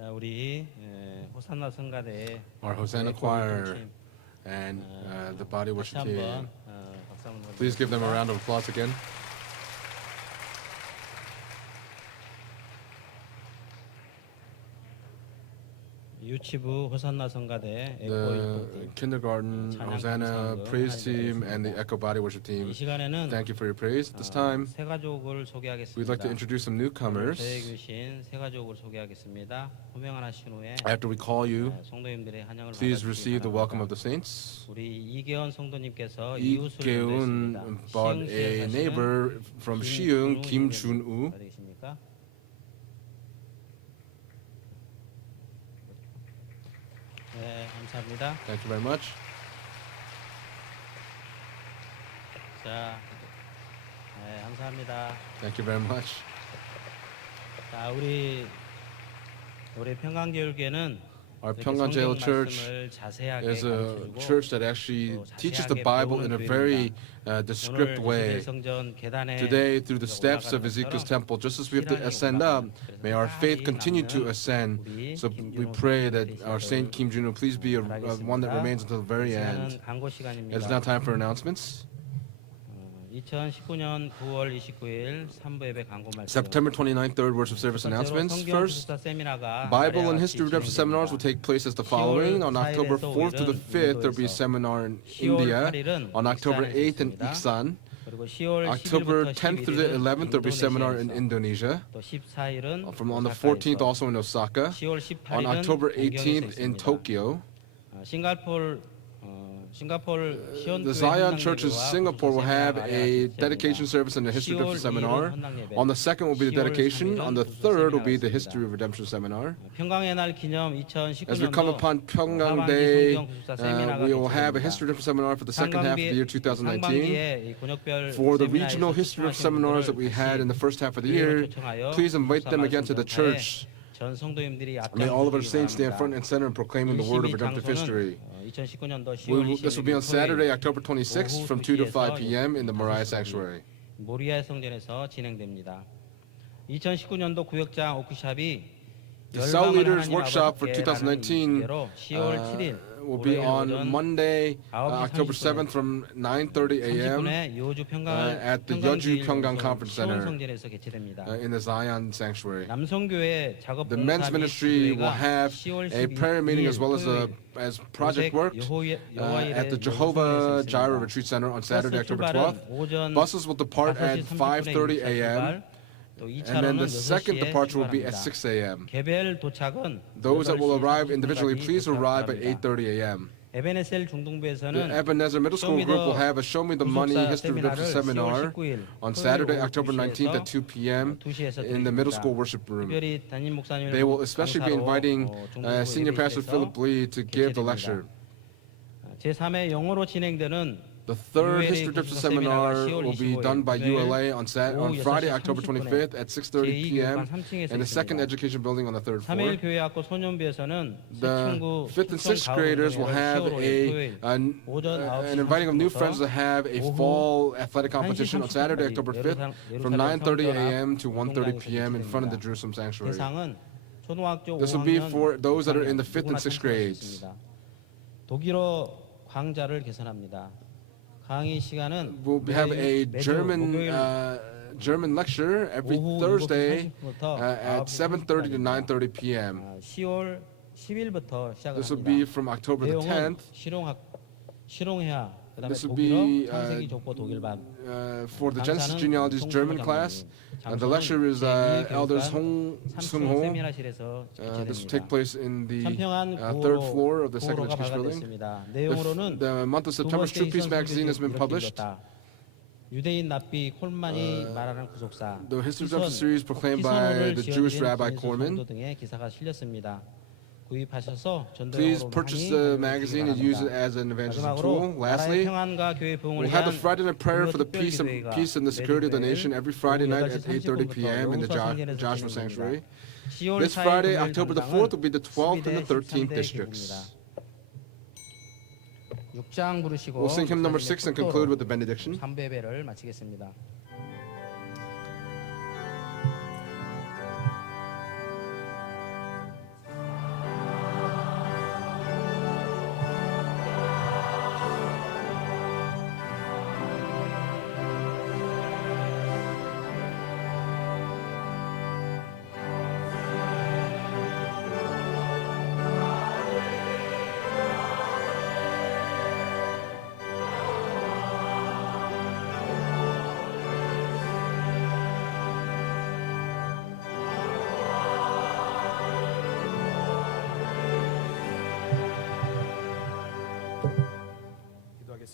자, 우리 호산나 성가대 our Hosanna choir and the body 다시 worship team. 한번 박수 한번 Please give them a round of applause again. 유치부 호산나 성가대 에코 The 일꾼팀. kindergarten 찬양 Hosanna 감사하고요. praise team 하나님 and the Echo body worship 이 team. 시간에는 Thank you for your praise. This time, 새 가족을 we'd like 소개하겠습니다. to introduce some 저에게 newcomers. 주신 새 가족을 소개하겠습니다. 호명하신 후에 After we call you, 성도님들의 환영을 please 받아주시기 receive the welcome of 바랍니다. the saints. 우리 이계원 성도님께서 이웃을 이계운 전도했습니다. bought a neighbor from Siung, Kim Jun-woo. 되십니까? 네, 감사합니다. Thank you very much. 자, 네, 감사합니다. Thank you very much. 자, 우리 평강교육에는 Our 이렇게 Pyongan Jail 성경 Church 말씀을 자세하게 is a 가르쳐주고 church that actually 또 teaches the 자세하게 Bible in a 배우는 very 오늘 descript way. 이스라엘 성전 계단에 Today, through the steps of 올라가는 Ezekiel's 것처럼 temple, just as we have to 신앙이 ascend up, 올라가는 may our faith 그래서 continue to 남는 ascend. 우리 So we 김준호 pray that 선생님이 our Saint Kim Jun-woo please be one that remains until the very end. 이제는 광고 시간입니다. It is now time for announcements. 2019년 9월 29일 3부 예배 광고 말씀. September 29th, third worship service announcements. First, Bible and History Redemption seminars will take place as the following. On October 4th to the 5th, there will be a seminar in India. On October 8th in Iksan. 그리고 10월 October 10일부터 10th to the 11th, there will be a seminar in 인도네시아에서. Indonesia. 또 14일은 From on the 14th, also in Osaka. 10월 On 18일은 October 18th in Tokyo. The Zion Church in Singapore will have a dedication service and a history of redemption seminar. On the 2nd will be the dedication. On the 3rd will be the history of redemption seminar. 평강의 날 기념 2019년도 As we come upon Pyongyang Day, we will have a history of redemption seminar for the second half of the year 2019. For the regional history of seminars that we had in the first half of the year, please invite them again to the church. 전 성도님들이 May all of our saints stand front and center in proclaiming the word of redemptive history. 2019년도 10월 This will be on Saturday, October 26th from 2 to 5 p.m. in the Moriah Sanctuary. 모리아 성전에서 진행됩니다. 2019년도 구역장 워크숍이 The Cell Leaders Workshop for 2019 10월 7일 will be on Monday, October 7th from 9:30 a.m. At the Yeoju Pyongyang Conference Center 성전에서 개최됩니다. in the Zion Sanctuary. 남성교회 작업 The men's ministry will have a prayer meeting as well as project work at the Jehovah Jireh Retreat Center on Saturday, October 12th. Buses will depart at 5:30 a.m. And then the second departure will be at 6 a.m. 개별 도착은 Those that will arrive individually, please arrive at 8:30 a.m. 에베네셀 The 중등부에서는 Ebenezer Middle School group will have a Show Me the Money History Redemption seminar on Saturday, October 19th at 2 p.m. in the middle school worship room. 특별히 담임 목사님을 They will especially be inviting 중등부 Senior Pastor 예배실에서 Philip Lee to give the lecture. 제3회 영어로 진행되는 The third History Redemption seminar will be done by ULA on Friday, October 25th at 6:30 p.m. in the second education building on the third floor. 3일 교회학교 소년부에서는 The 5th and 6th graders will have an inviting of new friends to have a fall athletic competition on Saturday, October 5th from 9:30 a.m. to 1:30 p.m. in front of the Jerusalem Sanctuary. 대상은 초등학교 This will be 5학년 for those that are in the 5th and 6th grades. 독일어 강좌를 개설합니다. 강의 시간은 We'll have a German lecture every Thursday at 7:30 to 9:30 p.m. 10월 10일부터 시작을 This will 합니다. be from October the 내용은 10th. 실용해야 그다음에 This will 독일어 be 창세기 족보 독일반 for the Genesis Genealogies German class. The lecture is Elders Hong Sung-ho. 세미나실에서 This will take place in the 참평한 third floor of the second 구호로가 education building. 발간됐습니다. 내용으로는 The month of September, True Peace magazine has been published. 유대인 납비 콜만이 말하는 구속사, The History of Redemption series proclaimed by the Jewish Rabbi Korman. 등의 기사가 실렸습니다. 구입하셔서 Please 전도용으로 purchase 많이 the 활용해 magazine and 주시기 use it 바랍니다. as an evangelism 마지막으로 tool. Lastly, 나라의 평안과 교회 부흥을 we'll have the 위한 Friday night prayer for the 특별 peace and the security of the nation every Friday night at 8:30 p.m. in the Joshua Sanctuary. 10월 This Friday, 4일 October the 4th, will be the 12th and the 13th districts. 6장 부르시고 We'll sing hymn number 6 and conclude with the benediction. 3배배를 마치겠습니다.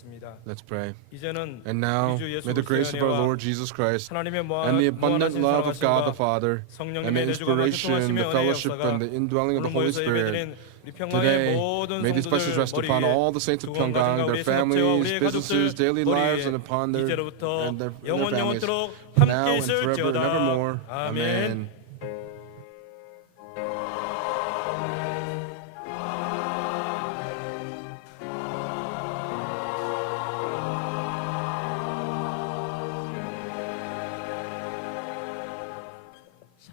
기도하겠습니다. Let's pray. 이제는 And now, 우리 주 예수 may the grace of our 그리스도의 Lord Jesus Christ 하나님의 and the abundant 무한하신 love of God the 사랑하심과 Father and the 성령님의 내주가 inspiration, the 교통하심의 fellowship, 은혜의 and the indwelling of the 오늘 Holy 모여서 Spirit 예배드린 우리 평강의 today, 모든 may these blessings 성도들 rest upon 머리에 all the saints of 두건 가정과 Pyongyang, 우리의 their 선업체와 families, 우리의 businesses, 가족들 daily lives, 머리에 and upon their 이제로부터 families, 영원 영원토록 now 함께 and forever and 있을지어다. evermore. 아멘. Amen.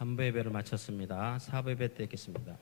삼부 예배를 마쳤습니다. 사부 예배 때 뵙겠습니다.